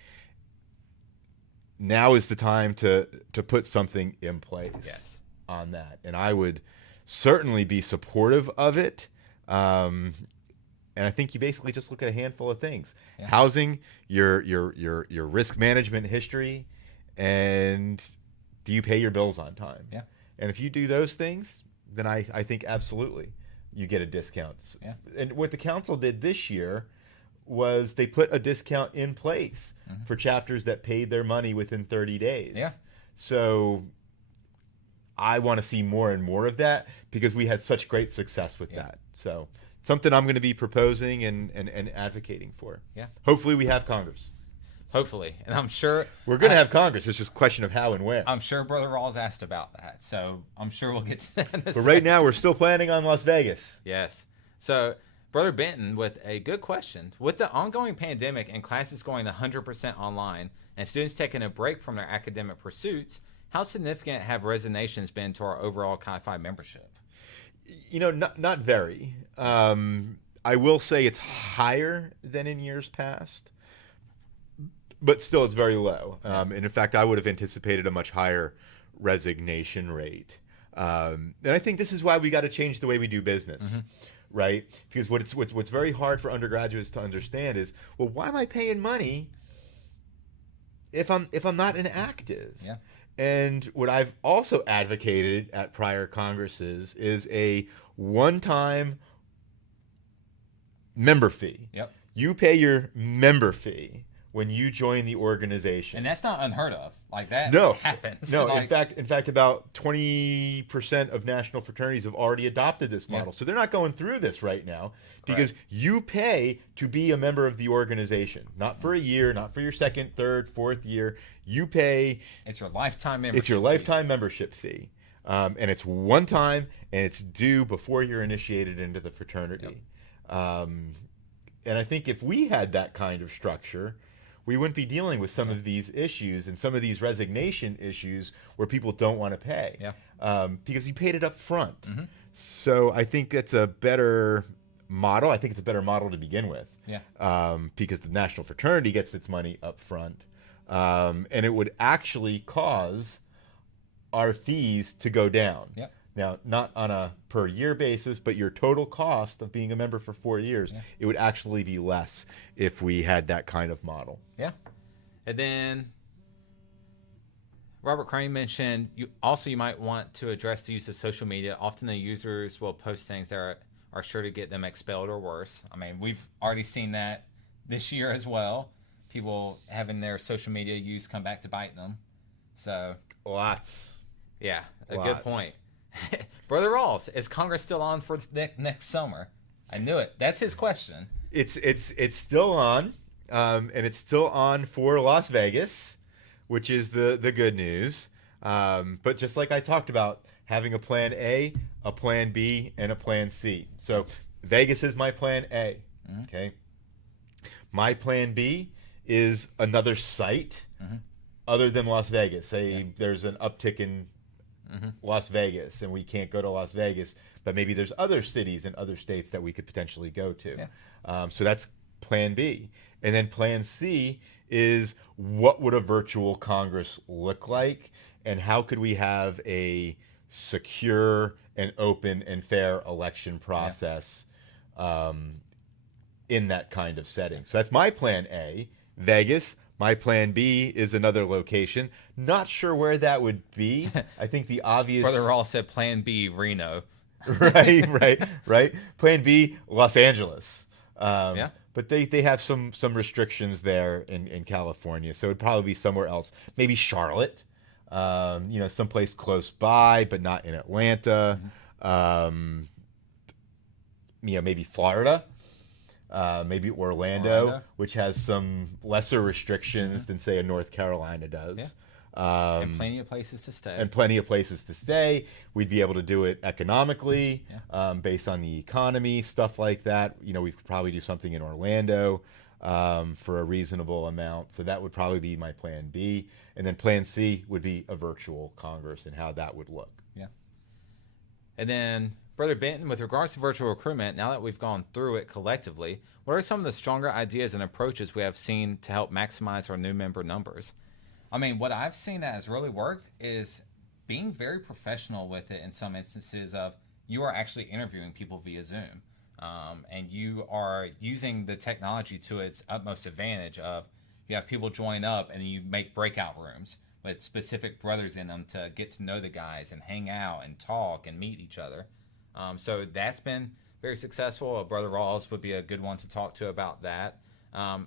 now is the time to put something in place on that. And I would certainly be supportive of it. And I think you basically just look at a handful of things: housing, your risk management history, and do you pay your bills on time? Yeah. And if you do those things, then I think absolutely you get a discount. Yeah. And what the council did this year was they put a discount in place for chapters that paid their money within 30 days. Yeah. So I want to see more and more of that because we had such great success with that. So something I'm going to be proposing and advocating for. Yeah. Hopefully we have Congress. Hopefully. And I'm sure we're going to have Congress. It's just a question of how and where. I'm sure Brother Rawls asked about that. So I'm sure we'll get to that in a second. But right now we're still planning on Las Vegas. Yes. So Brother Benton with a good question. With the ongoing pandemic and classes going 100% online and students taking a break from their academic pursuits, how significant have resignations been to our overall Chi-Phi membership? You know, not very. I will say it's higher than in years past, but still it's very low. And in fact, I would have anticipated a much higher resignation rate. And I think this is why we got to change the way we do business. Right? Because what's very hard for undergraduates to understand is, well, why am I paying money if I'm not inactive? Yeah. And what I've also advocated at prior Congresses is a one-time member fee. Yep. You pay your member fee when you join the organization. And that's not unheard of. Like that happens. No, like, in fact, about 20% of national fraternities have already adopted this model. Yeah. So they're not going through this right now because you pay to be a member of the organization. Not for a year, not for your second, third, fourth year. You pay. It's your lifetime membership. It's your lifetime membership fee. And it's one time, and it's due before you're initiated into the fraternity. Yep. And I think if we had that kind of structure, we wouldn't be dealing with some of these issues and some of these resignation issues where people don't want to pay because you paid it up front. So I think that's a better model. I think it's a better model to begin with because the national fraternity gets its money up front. And it would actually cause our fees to go down. Yep. Now, not on a per year basis, but your total cost of being a member for 4 years, it would actually be less if we had that kind of model. Yeah. And then Robert Crane mentioned you might want to address the use of social media. Often the users will post things that are sure to get them expelled or worse. I mean, we've already seen that this year as well. People having their social media use come back to bite them. So Lots. Yeah, good point. Brother Rawls, is Congress still on for next summer? I knew it. That's his question. It's still on, and it's still on for Las Vegas, which is the good news. But just like I talked about, having a plan A, a plan B, and a plan C. So Vegas is my plan A. Okay. My plan B is another site other than Las Vegas. Say there's an uptick in Las Vegas and we can't go to Las Vegas, but maybe there's other cities and other states that we could potentially go to. So that's plan B. And then plan C is, what would a virtual Congress look like, and how could we have a secure and open and fair election process in that kind of setting. So that's my plan A, Vegas. My plan B is another location. Not sure where that would be. I think the obvious... Brother Rawls said plan B, Reno. Right. Plan B, Los Angeles. Yeah. But they have some restrictions there in California, so it'd probably be somewhere else. Maybe Charlotte, someplace close by, but not in Atlanta. Maybe Florida. Maybe Orlando, which has some lesser restrictions than, say, a North Carolina does. And plenty of places to stay. We'd be able to do it economically, based on the economy, stuff like that. We could probably do something in Orlando for a reasonable amount. So that would probably be my plan B. And then plan C would be a virtual Congress and how that would look. Yeah. And then Brother Benton, with regards to virtual recruitment, now that we've gone through it collectively, what are some of the stronger ideas and approaches we have seen to help maximize our new member numbers? I mean, what I've seen that has really worked is being very professional with it in some instances of you are actually interviewing people via Zoom. And you are using the technology to its utmost advantage of you have people join up and you make breakout rooms with specific brothers in them to get to know the guys and hang out and talk and meet each other. So that's been very successful. Brother Rawls would be a good one to talk to about that.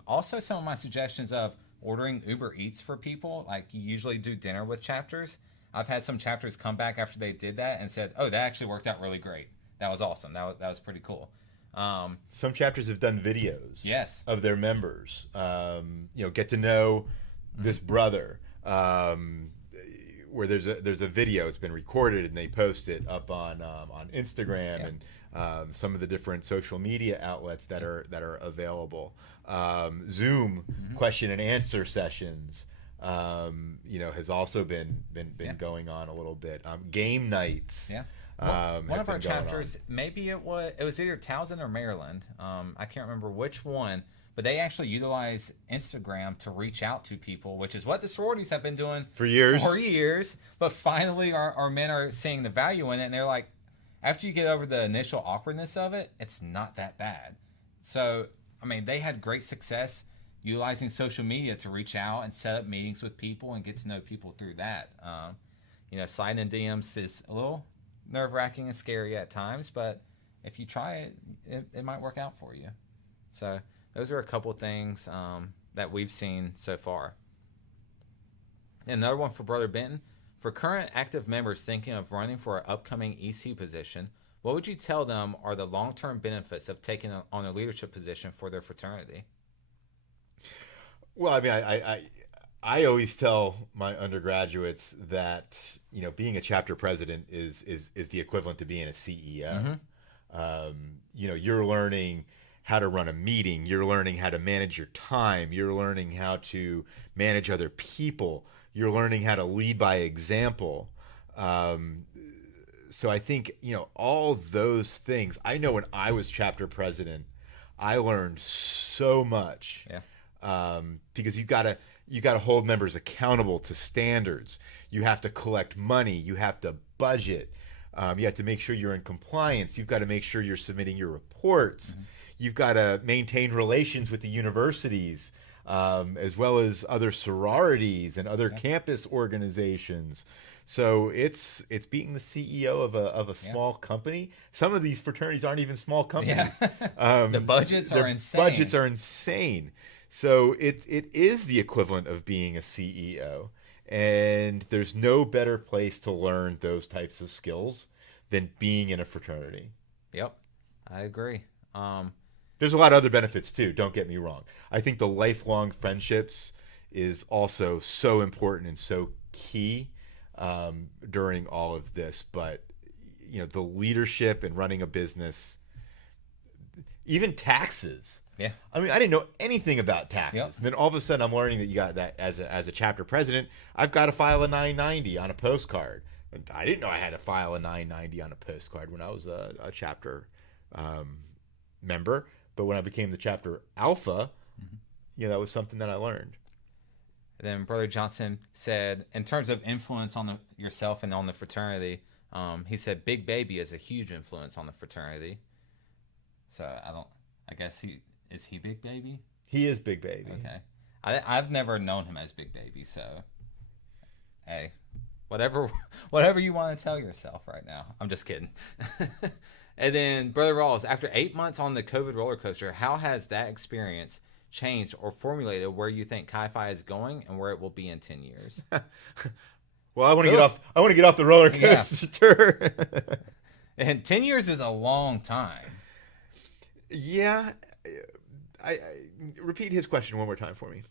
Also, some of my suggestions of ordering Uber Eats for people, like you usually do dinner with chapters. I've had some chapters come back after they did that and said, oh, that actually worked out really great. That was awesome. That was pretty cool. Some chapters have done videos Yes. of their members. Get to know this brother, where there's a video. It's been recorded and they post it up on Instagram and some of the different social media outlets that are available. Zoom question and answer sessions. Has also been going on a little bit. Game nights. Yeah. One of our chapters, maybe it was either Towson or Maryland. I can't remember which one, but they actually utilize Instagram to reach out to people, which is what the sororities have been doing for years. But finally, our men are seeing the value in it, and they're like, after you get over the initial awkwardness of it, it's not that bad. So, I mean, they had great success utilizing social media to reach out and set up meetings with people and get to know people through that. Sliding in DMs is a little nerve-wracking and scary at times, but if you try it might work out for you. So those are a couple things that we've seen so far. And another one for Brother Benton. For current active members thinking of running for an upcoming EC position, what would you tell them are the long-term benefits of taking on a leadership position for their fraternity? Well, I mean, I always tell my undergraduates that being a chapter president is the equivalent to being a CEO. You're learning how to run a meeting. You're learning how to manage your time. You're learning how to manage other people. You're learning how to lead by example. So I think all those things. I know when I was chapter president, I learned so much. Yeah. Because you gotta hold members accountable to standards. You have to collect money. You have to budget. You have to make sure you're in compliance. You've got to make sure you're submitting your reports. You've got to maintain relations with the universities, as well as other sororities and other campus organizations. So it's being the CEO of a small company. Some of these fraternities aren't even small companies. The budgets are insane. Budgets are insane. So it is the equivalent of being a CEO, and there's no better place to learn those types of skills than being in a fraternity. Yep, I agree. There's a lot of other benefits too, don't get me wrong. I think the lifelong friendships is also so important and so key during all of this. But the leadership and running a business, even taxes. Yeah. I mean, I didn't know anything about taxes. Yep. And then all of a sudden I'm learning that you got that as a chapter president, I've got to file a 990 on a postcard. And I didn't know I had to file a 990 on a postcard when I was a chapter member. But when I became the chapter alpha, that was something that I learned. And then Brother Johnson said, in terms of influence on yourself and on the fraternity, he said Big Baby is a huge influence on the fraternity. So I guess is he Big Baby? He is Big Baby. Okay. I've never known him as Big Baby, so hey, whatever you want to tell yourself right now. I'm just kidding. And then Brother Rawls, after 8 months on the COVID roller coaster, how has that experience changed or formulated where you think Chi Phi is going and where it will be in 10 years? Well, I want to get off the roller coaster. Yeah. And 10 years is a long time. Yeah. I repeat his question one more time for me.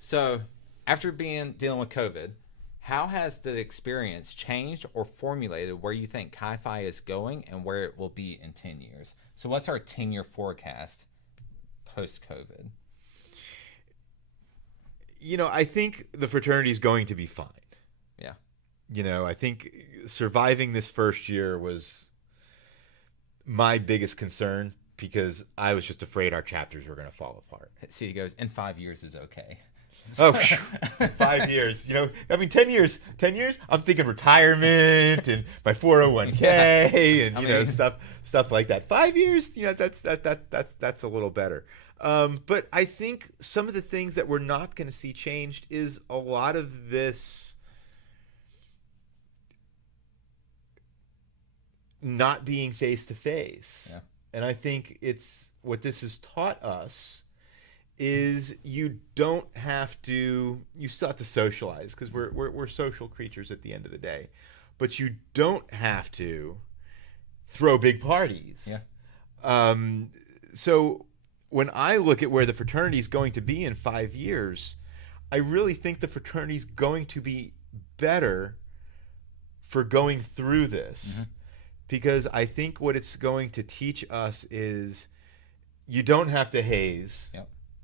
So, after dealing with COVID, how has the experience changed or formulated where you think Chi Phi is going and where it will be in 10 years? So what's our 10-year forecast post-COVID? I think the fraternity is going to be fine. Yeah. I think surviving this first year was my biggest concern, because I was just afraid our chapters were going to fall apart. See, he goes, in 5 years is okay. Oh, 5 years. You know, I mean, 10 years. 10 years. I'm thinking retirement and my 401k and stuff like that. 5 years. You know, that's a little better. But I think some of the things that we're not going to see changed is a lot of this not being face to face. And I think it's what this has taught us is you don't have to, you still have to socialize because we're social creatures at the end of the day, but you don't have to throw big parties. So when I look at where the fraternity is going to be in 5 years, I really think the fraternity is going to be better for going through this, because I think what it's going to teach us is you don't have to haze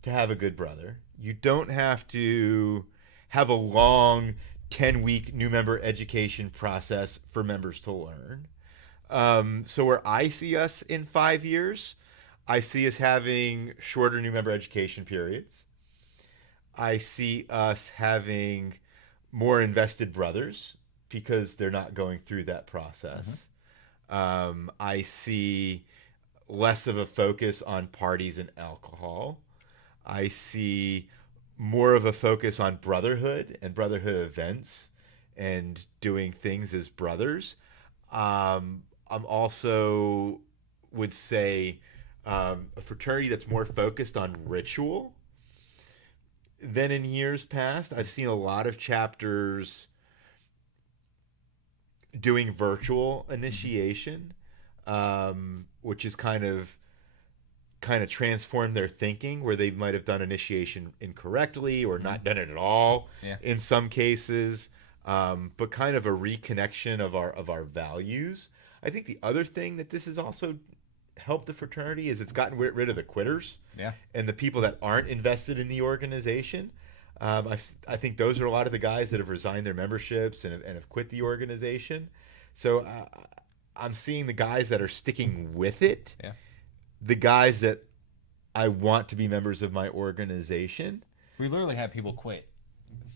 to have a good brother. You don't have to have a long 10-week new member education process for members to learn. So where I see us in 5 years, I see us having shorter new member education periods. I see us having more invested brothers because they're not going through that process. I see less of a focus on parties and alcohol. I see more of a focus on brotherhood and brotherhood events and doing things as brothers. I'm also would say a fraternity that's more focused on ritual than in years past. I've seen a lot of chapters doing virtual initiation, which is kind of transformed their thinking, where they might have done initiation incorrectly or not done it at all in some cases, but kind of a reconnection of our values. I think the other thing that this has also helped the fraternity is it's gotten rid of the quitters and the people that aren't invested in the organization. I think those are a lot of the guys that have resigned their memberships and have quit the organization. So I'm seeing the guys that are sticking with it, the guys that I want to be members of my organization. We literally had people quit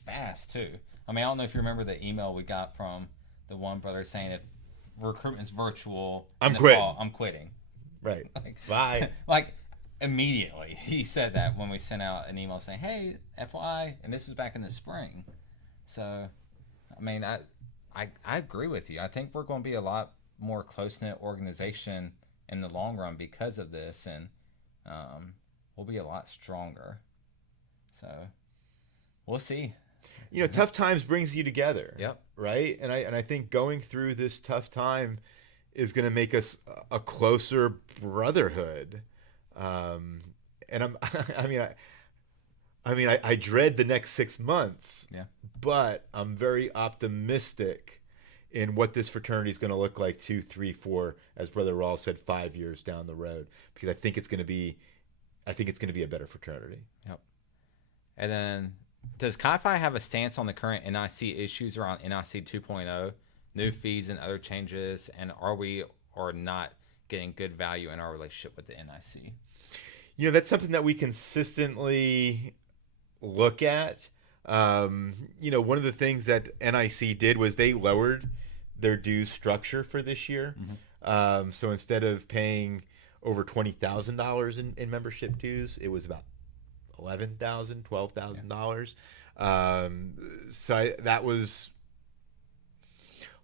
fast, too. I mean, I don't know if you remember the email we got from the one brother saying if recruitment's virtual, I'm quitting. Right. Bye. Like, immediately he said that when we sent out an email saying, hey, FYI, and this was back in the spring. So, I mean, I agree with you. I think we're going to be a lot more close-knit organization in the long run because of this, and we'll be a lot stronger. So, we'll see. You know, tough times brings you together. Yep. Right? And I think going through this tough time is going to make us a closer brotherhood. And I dread the next 6 months. But I'm very optimistic in what this fraternity is going to look like 2, 3, 4, as Brother Rawls said, 5 years down the road, because I think it's going to be a better fraternity. Yep. And then, does Chi-Fi have a stance on the current NIC issues around NIC 2.0, new fees and other changes, and are we or not getting good value in our relationship with the NIC? You know, that's something that we consistently look at. You know, one of the things that NIC did was they lowered their dues structure for this year. So instead of paying over $20,000 in membership dues, it was about $11,000, $12,000. So that was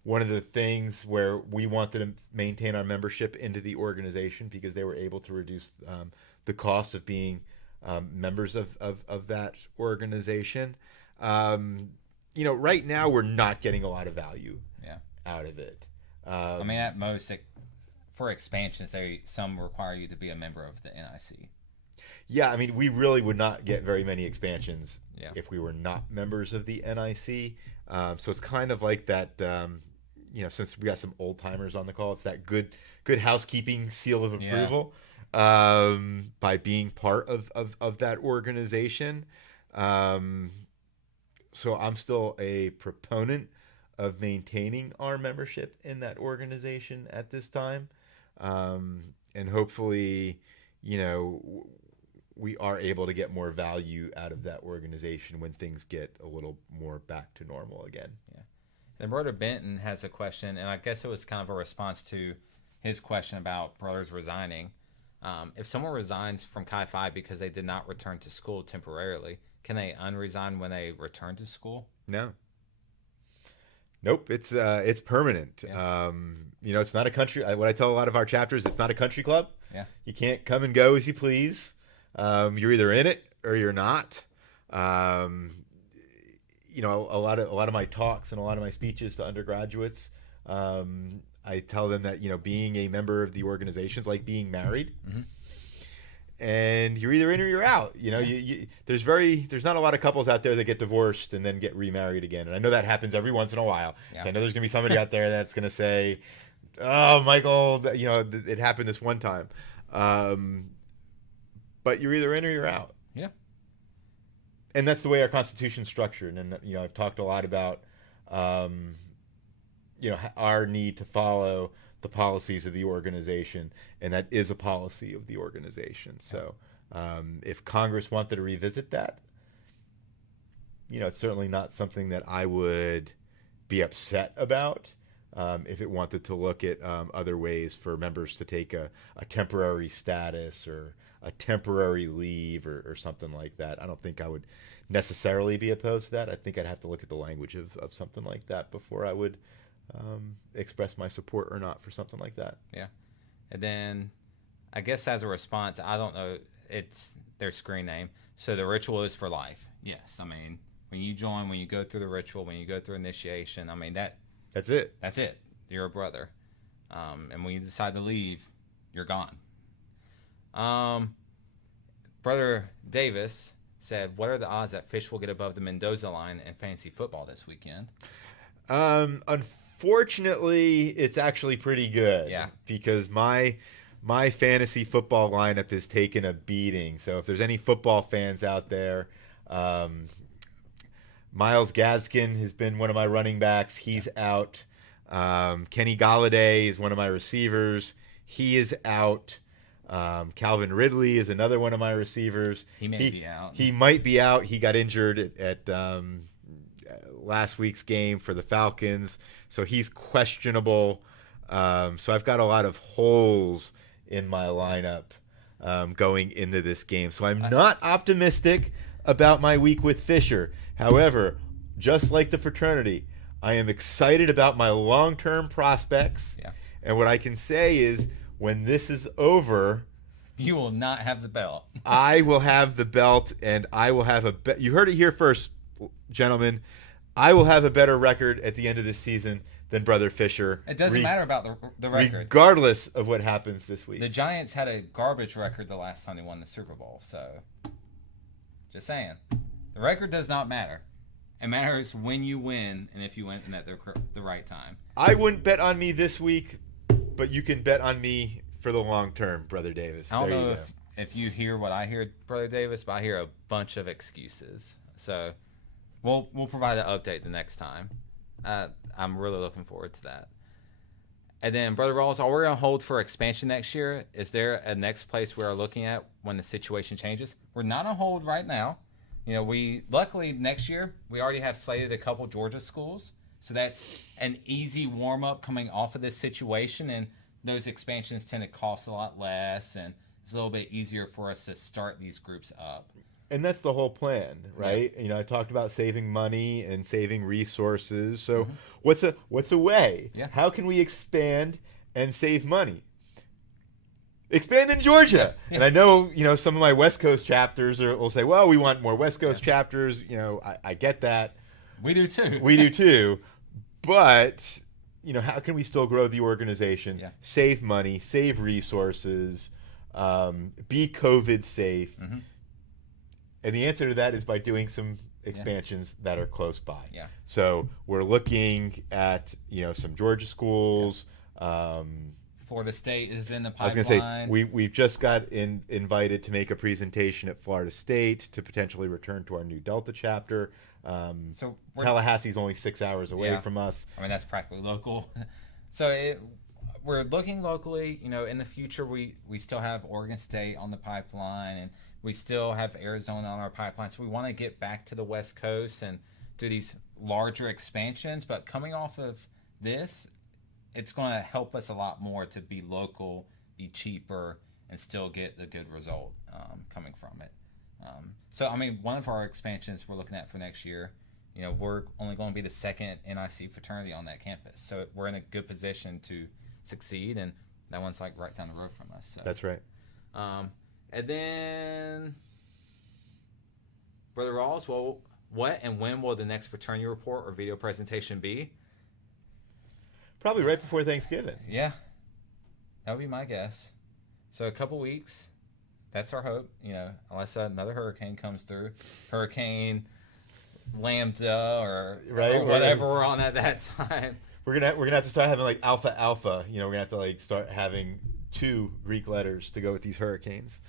one of the things where we wanted to maintain our membership into the organization, because they were able to reduce the cost of being members of that organization. You know, right now we're not getting a lot of value out of it. I mean, at most, for expansions, some require you to be a member of the NIC. Yeah, I mean, we really would not get very many expansions if we were not members of the NIC. So it's kind of like that, you know, since we got some old timers on the call, it's that good housekeeping seal of approval by being part of that organization. So I'm still a proponent of maintaining our membership in that organization at this time. and hopefully, we are able to get more value out of that organization when things get a little more back to normal again. Yeah. And Brother Benton has a question, and I guess it was kind of a response to his question about brothers resigning. If someone resigns from Chi Phi because they did not return to school temporarily, can they unresign when they return to school? No. Nope, it's permanent. Yeah. It's not a country. What I tell a lot of our chapters, it's not a country club. Yeah. You can't come and go as you please. You're either in it or you're not. A lot of my talks and a lot of my speeches to undergraduates, I tell them that being a member of the organization is like being married. Mm-hmm. And you're either in or you're out. There's not a lot of couples out there that get divorced and then get remarried again. And I know that happens every once in a while. Yeah. So I know there's going to be somebody out there that's going to say, "Oh, Michael, it happened this one time." But you're either in or you're out. Yeah. And that's the way our Constitution's structured. And I've talked a lot about our need to follow the policies of the organization, and that is a policy of the organization. So if Congress wanted to revisit that, it's certainly not something that I would be upset about. If it wanted to look at other ways for members to take a temporary status or a temporary leave or something like that, I don't think I would necessarily be opposed to that. I think I'd have to look at the language of something like that before I would express my support or not for something like that. Yeah. And then I guess as a response, I don't know, it's their screen name. So the ritual is for life. Yes. I mean, when you join, when you go through the ritual, when you go through initiation, I mean, that's it. That's it. You're a brother. And when you decide to leave, you're gone. Brother Davis said, what are the odds that Fish will get above the Mendoza line in fantasy football this weekend? Unfortunately, it's actually pretty good. Yeah. Because my fantasy football lineup has taken a beating. So if there's any football fans out there, Myles Gaskin has been one of my running backs. He's out. Kenny Galladay is one of my receivers. He is out. Calvin Ridley is another one of my receivers. He may be out. He might be out. He got injured at last week's game for the Falcons, so he's questionable. So I've got a lot of holes in my lineup going into this game. So I'm not optimistic about my week with Fisher. However, just like the fraternity, I am excited about my long-term prospects. Yeah. And what I can say is, when this is over, you will not have the belt. I will have the belt, and I will have you heard it here first, gentlemen. I will have a better record at the end of this season than Brother Fisher. It doesn't matter about the record. Regardless of what happens this week. The Giants had a garbage record the last time they won the Super Bowl, so just saying. The record does not matter. It matters when you win and if you win at the right time. I wouldn't bet on me this week, but you can bet on me for the long term, Brother Davis. I don't know if you hear what I hear, Brother Davis, but I hear a bunch of excuses. So we'll provide an update the next time. I'm really looking forward to that. And then, Brother Rawls, are we on hold for expansion next year? Is there a next place we are looking at when the situation changes? We're not on hold right now. We luckily next year we already have slated a couple Georgia schools. So that's an easy warm-up coming off of this situation, and those expansions tend to cost a lot less, and it's a little bit easier for us to start these groups up. And that's the whole plan, right? Yeah. I talked about saving money and saving resources. So what's a way? Yeah. How can we expand and save money? Expand in Georgia. Yeah. And I know, some of my West Coast chapters will say, well, we want more West Coast chapters. I get that. We do too. We do too. But, how can we still grow the organization, save money, save resources, be COVID safe? Mm-hmm. And the answer to that is by doing some expansions that are close by. Yeah. So we're looking at, some Georgia schools. Florida State is in the pipeline. I was going to say, we've just got invited to make a presentation at Florida State to potentially return to our new Delta chapter. So Tallahassee's only 6 hours away from us. I mean, that's practically local. So we're looking locally. In the future, we still have Oregon State on the pipeline, and we still have Arizona on our pipeline. So we want to get back to the West Coast and do these larger expansions. But coming off of this, it's going to help us a lot more to be local, be cheaper, and still get the good result coming from it. So, one of our expansions we're looking at for next year, we're only going to be the second NIC fraternity on that campus. So we're in a good position to succeed, and that one's like right down the road from us. So. That's right. And then, Brother Rawls, well, what and when will the next fraternity report or video presentation be? Probably right before Thanksgiving. Yeah, that would be my guess. So a couple weeks. That's our hope. Unless another hurricane comes through, Hurricane Lambda or whatever we're on at that time. We're gonna have to start having like alpha. We're gonna have to like start having 2 Greek letters to go with these hurricanes.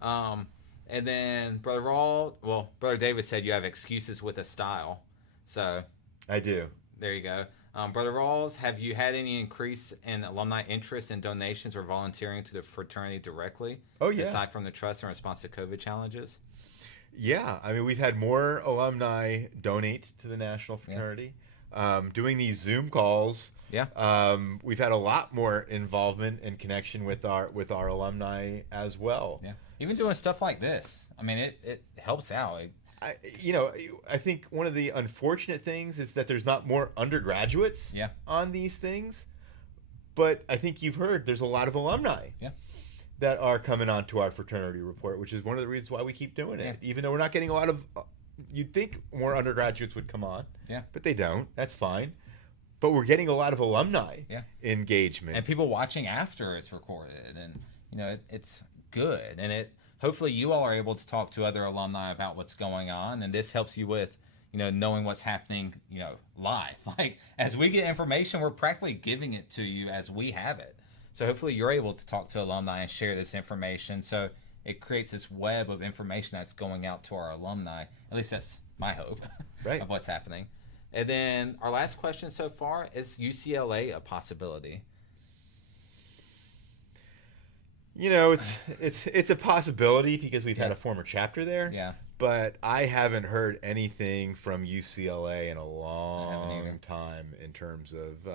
And then Brother David said you have excuses with a style. So I do. There you go. Brother Rawls, have you had any increase in alumni interest in donations or volunteering to the fraternity directly? Oh, yeah. Aside from the trust in response to COVID challenges? Yeah. We've had more alumni donate to the National Fraternity. Yeah. Doing these Zoom calls. Yeah. We've had a lot more involvement and connection with our alumni as well. Yeah. Even doing stuff like this. It helps out. I think one of the unfortunate things is that there's not more undergraduates on these things, but I think you've heard there's a lot of alumni that are coming on to our fraternity report, which is one of the reasons why we keep doing it. Even though we're not getting a lot of, you'd think more undergraduates would come on, but they don't. That's fine. But we're getting a lot of alumni engagement. And people watching after it's recorded, and it's good, and hopefully you all are able to talk to other alumni about what's going on, and this helps you with, knowing what's happening, live. Like, as we get information, we're practically giving it to you as we have it. So hopefully you're able to talk to alumni and share this information. So it creates this web of information that's going out to our alumni. At least that's my hope of what's happening. And then our last question so far, is UCLA a possibility? It's a possibility because we've had a former chapter there. Yeah. But I haven't heard anything from UCLA in a long time in terms of...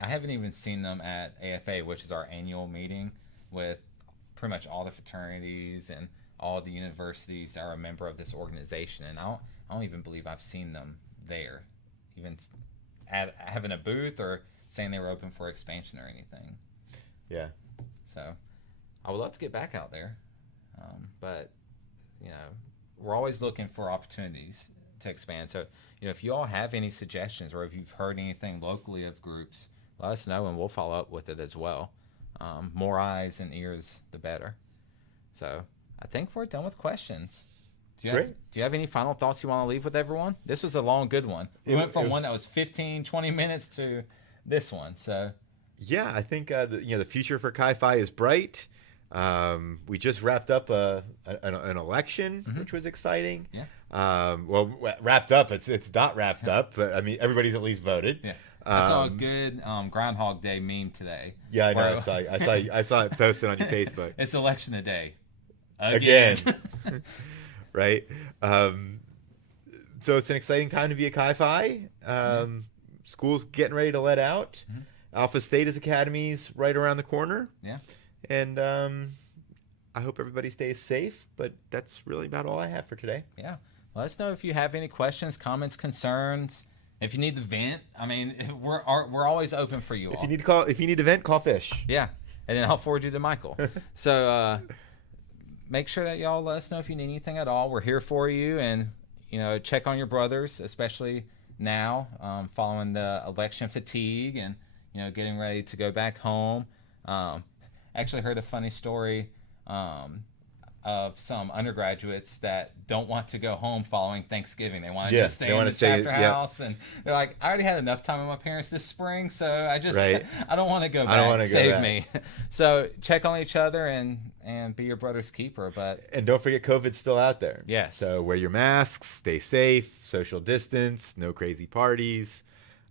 I haven't even seen them at AFA, which is our annual meeting with pretty much all the fraternities and all the universities that are a member of this organization. And I don't even believe I've seen them there, even having a booth or saying they were open for expansion or anything. Yeah. So... I would love to get back out there, but, we're always looking for opportunities to expand. So, if you all have any suggestions or if you've heard anything locally of groups, let us know and we'll follow up with it as well. More eyes and ears, the better. So, I think we're done with questions. Do you have any final thoughts you want to leave with everyone? This was a long, good one. We went from one that was 15, 20 minutes to this one. So, yeah, I think the future for Chi Phi is bright. We just wrapped up an election, which was exciting. Yeah. Wrapped up. It's not wrapped up, but everybody's at least voted. Yeah. I saw a good Groundhog Day meme today. Yeah, I know. I saw it posted on your Facebook. It's election day. Again. Right. So it's an exciting time to be a Chi Phi. School's getting ready to let out. Mm-hmm. Alpha Theta's Academy's right around the corner. Yeah. And I hope everybody stays safe, but that's really about all I have for today. Yeah. Let us know if you have any questions, comments, concerns. If you need to vent, we're always open for you all. If you need to vent, call Fish. Yeah. And then I'll forward you to Michael. So make sure that y'all let us know if you need anything at all. We're here for you, and check on your brothers, especially now following the election fatigue and getting ready to go back home. Actually heard a funny story of some undergraduates that don't want to go home following Thanksgiving. They want to just stay in the chapter house, and they're like, I already had enough time with my parents this spring, so I don't want to go back. I don't want to save me. So check on each other and be your brother's keeper. And don't forget, COVID's still out there. Yes. So wear your masks, stay safe, social distance, no crazy parties,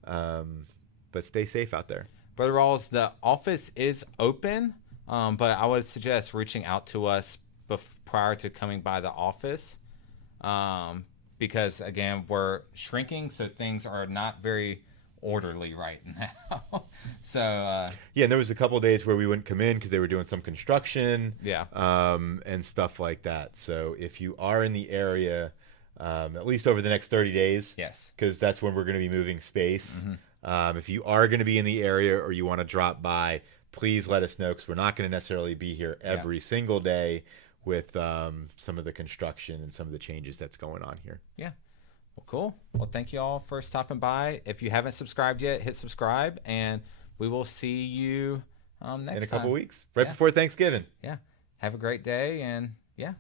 but stay safe out there. Brother Rawls, the office is open, but I would suggest reaching out to us prior to coming by the office, because again, we're shrinking, so things are not very orderly right now. So yeah, and there was a couple of days where we wouldn't come in because they were doing some construction, yeah, and stuff like that. So if you are in the area, at least over the next 30 days, yes, because that's when we're going to be moving space. If you are going to be in the area or you want to drop by, please let us know, because we're not going to necessarily be here every single day with some of the construction and some of the changes that's going on here. Yeah. Well, cool. Well, thank you all for stopping by. If you haven't subscribed yet, hit subscribe, and we will see you next time. In a couple weeks, right before Thanksgiving. Yeah. Have a great day, and yeah,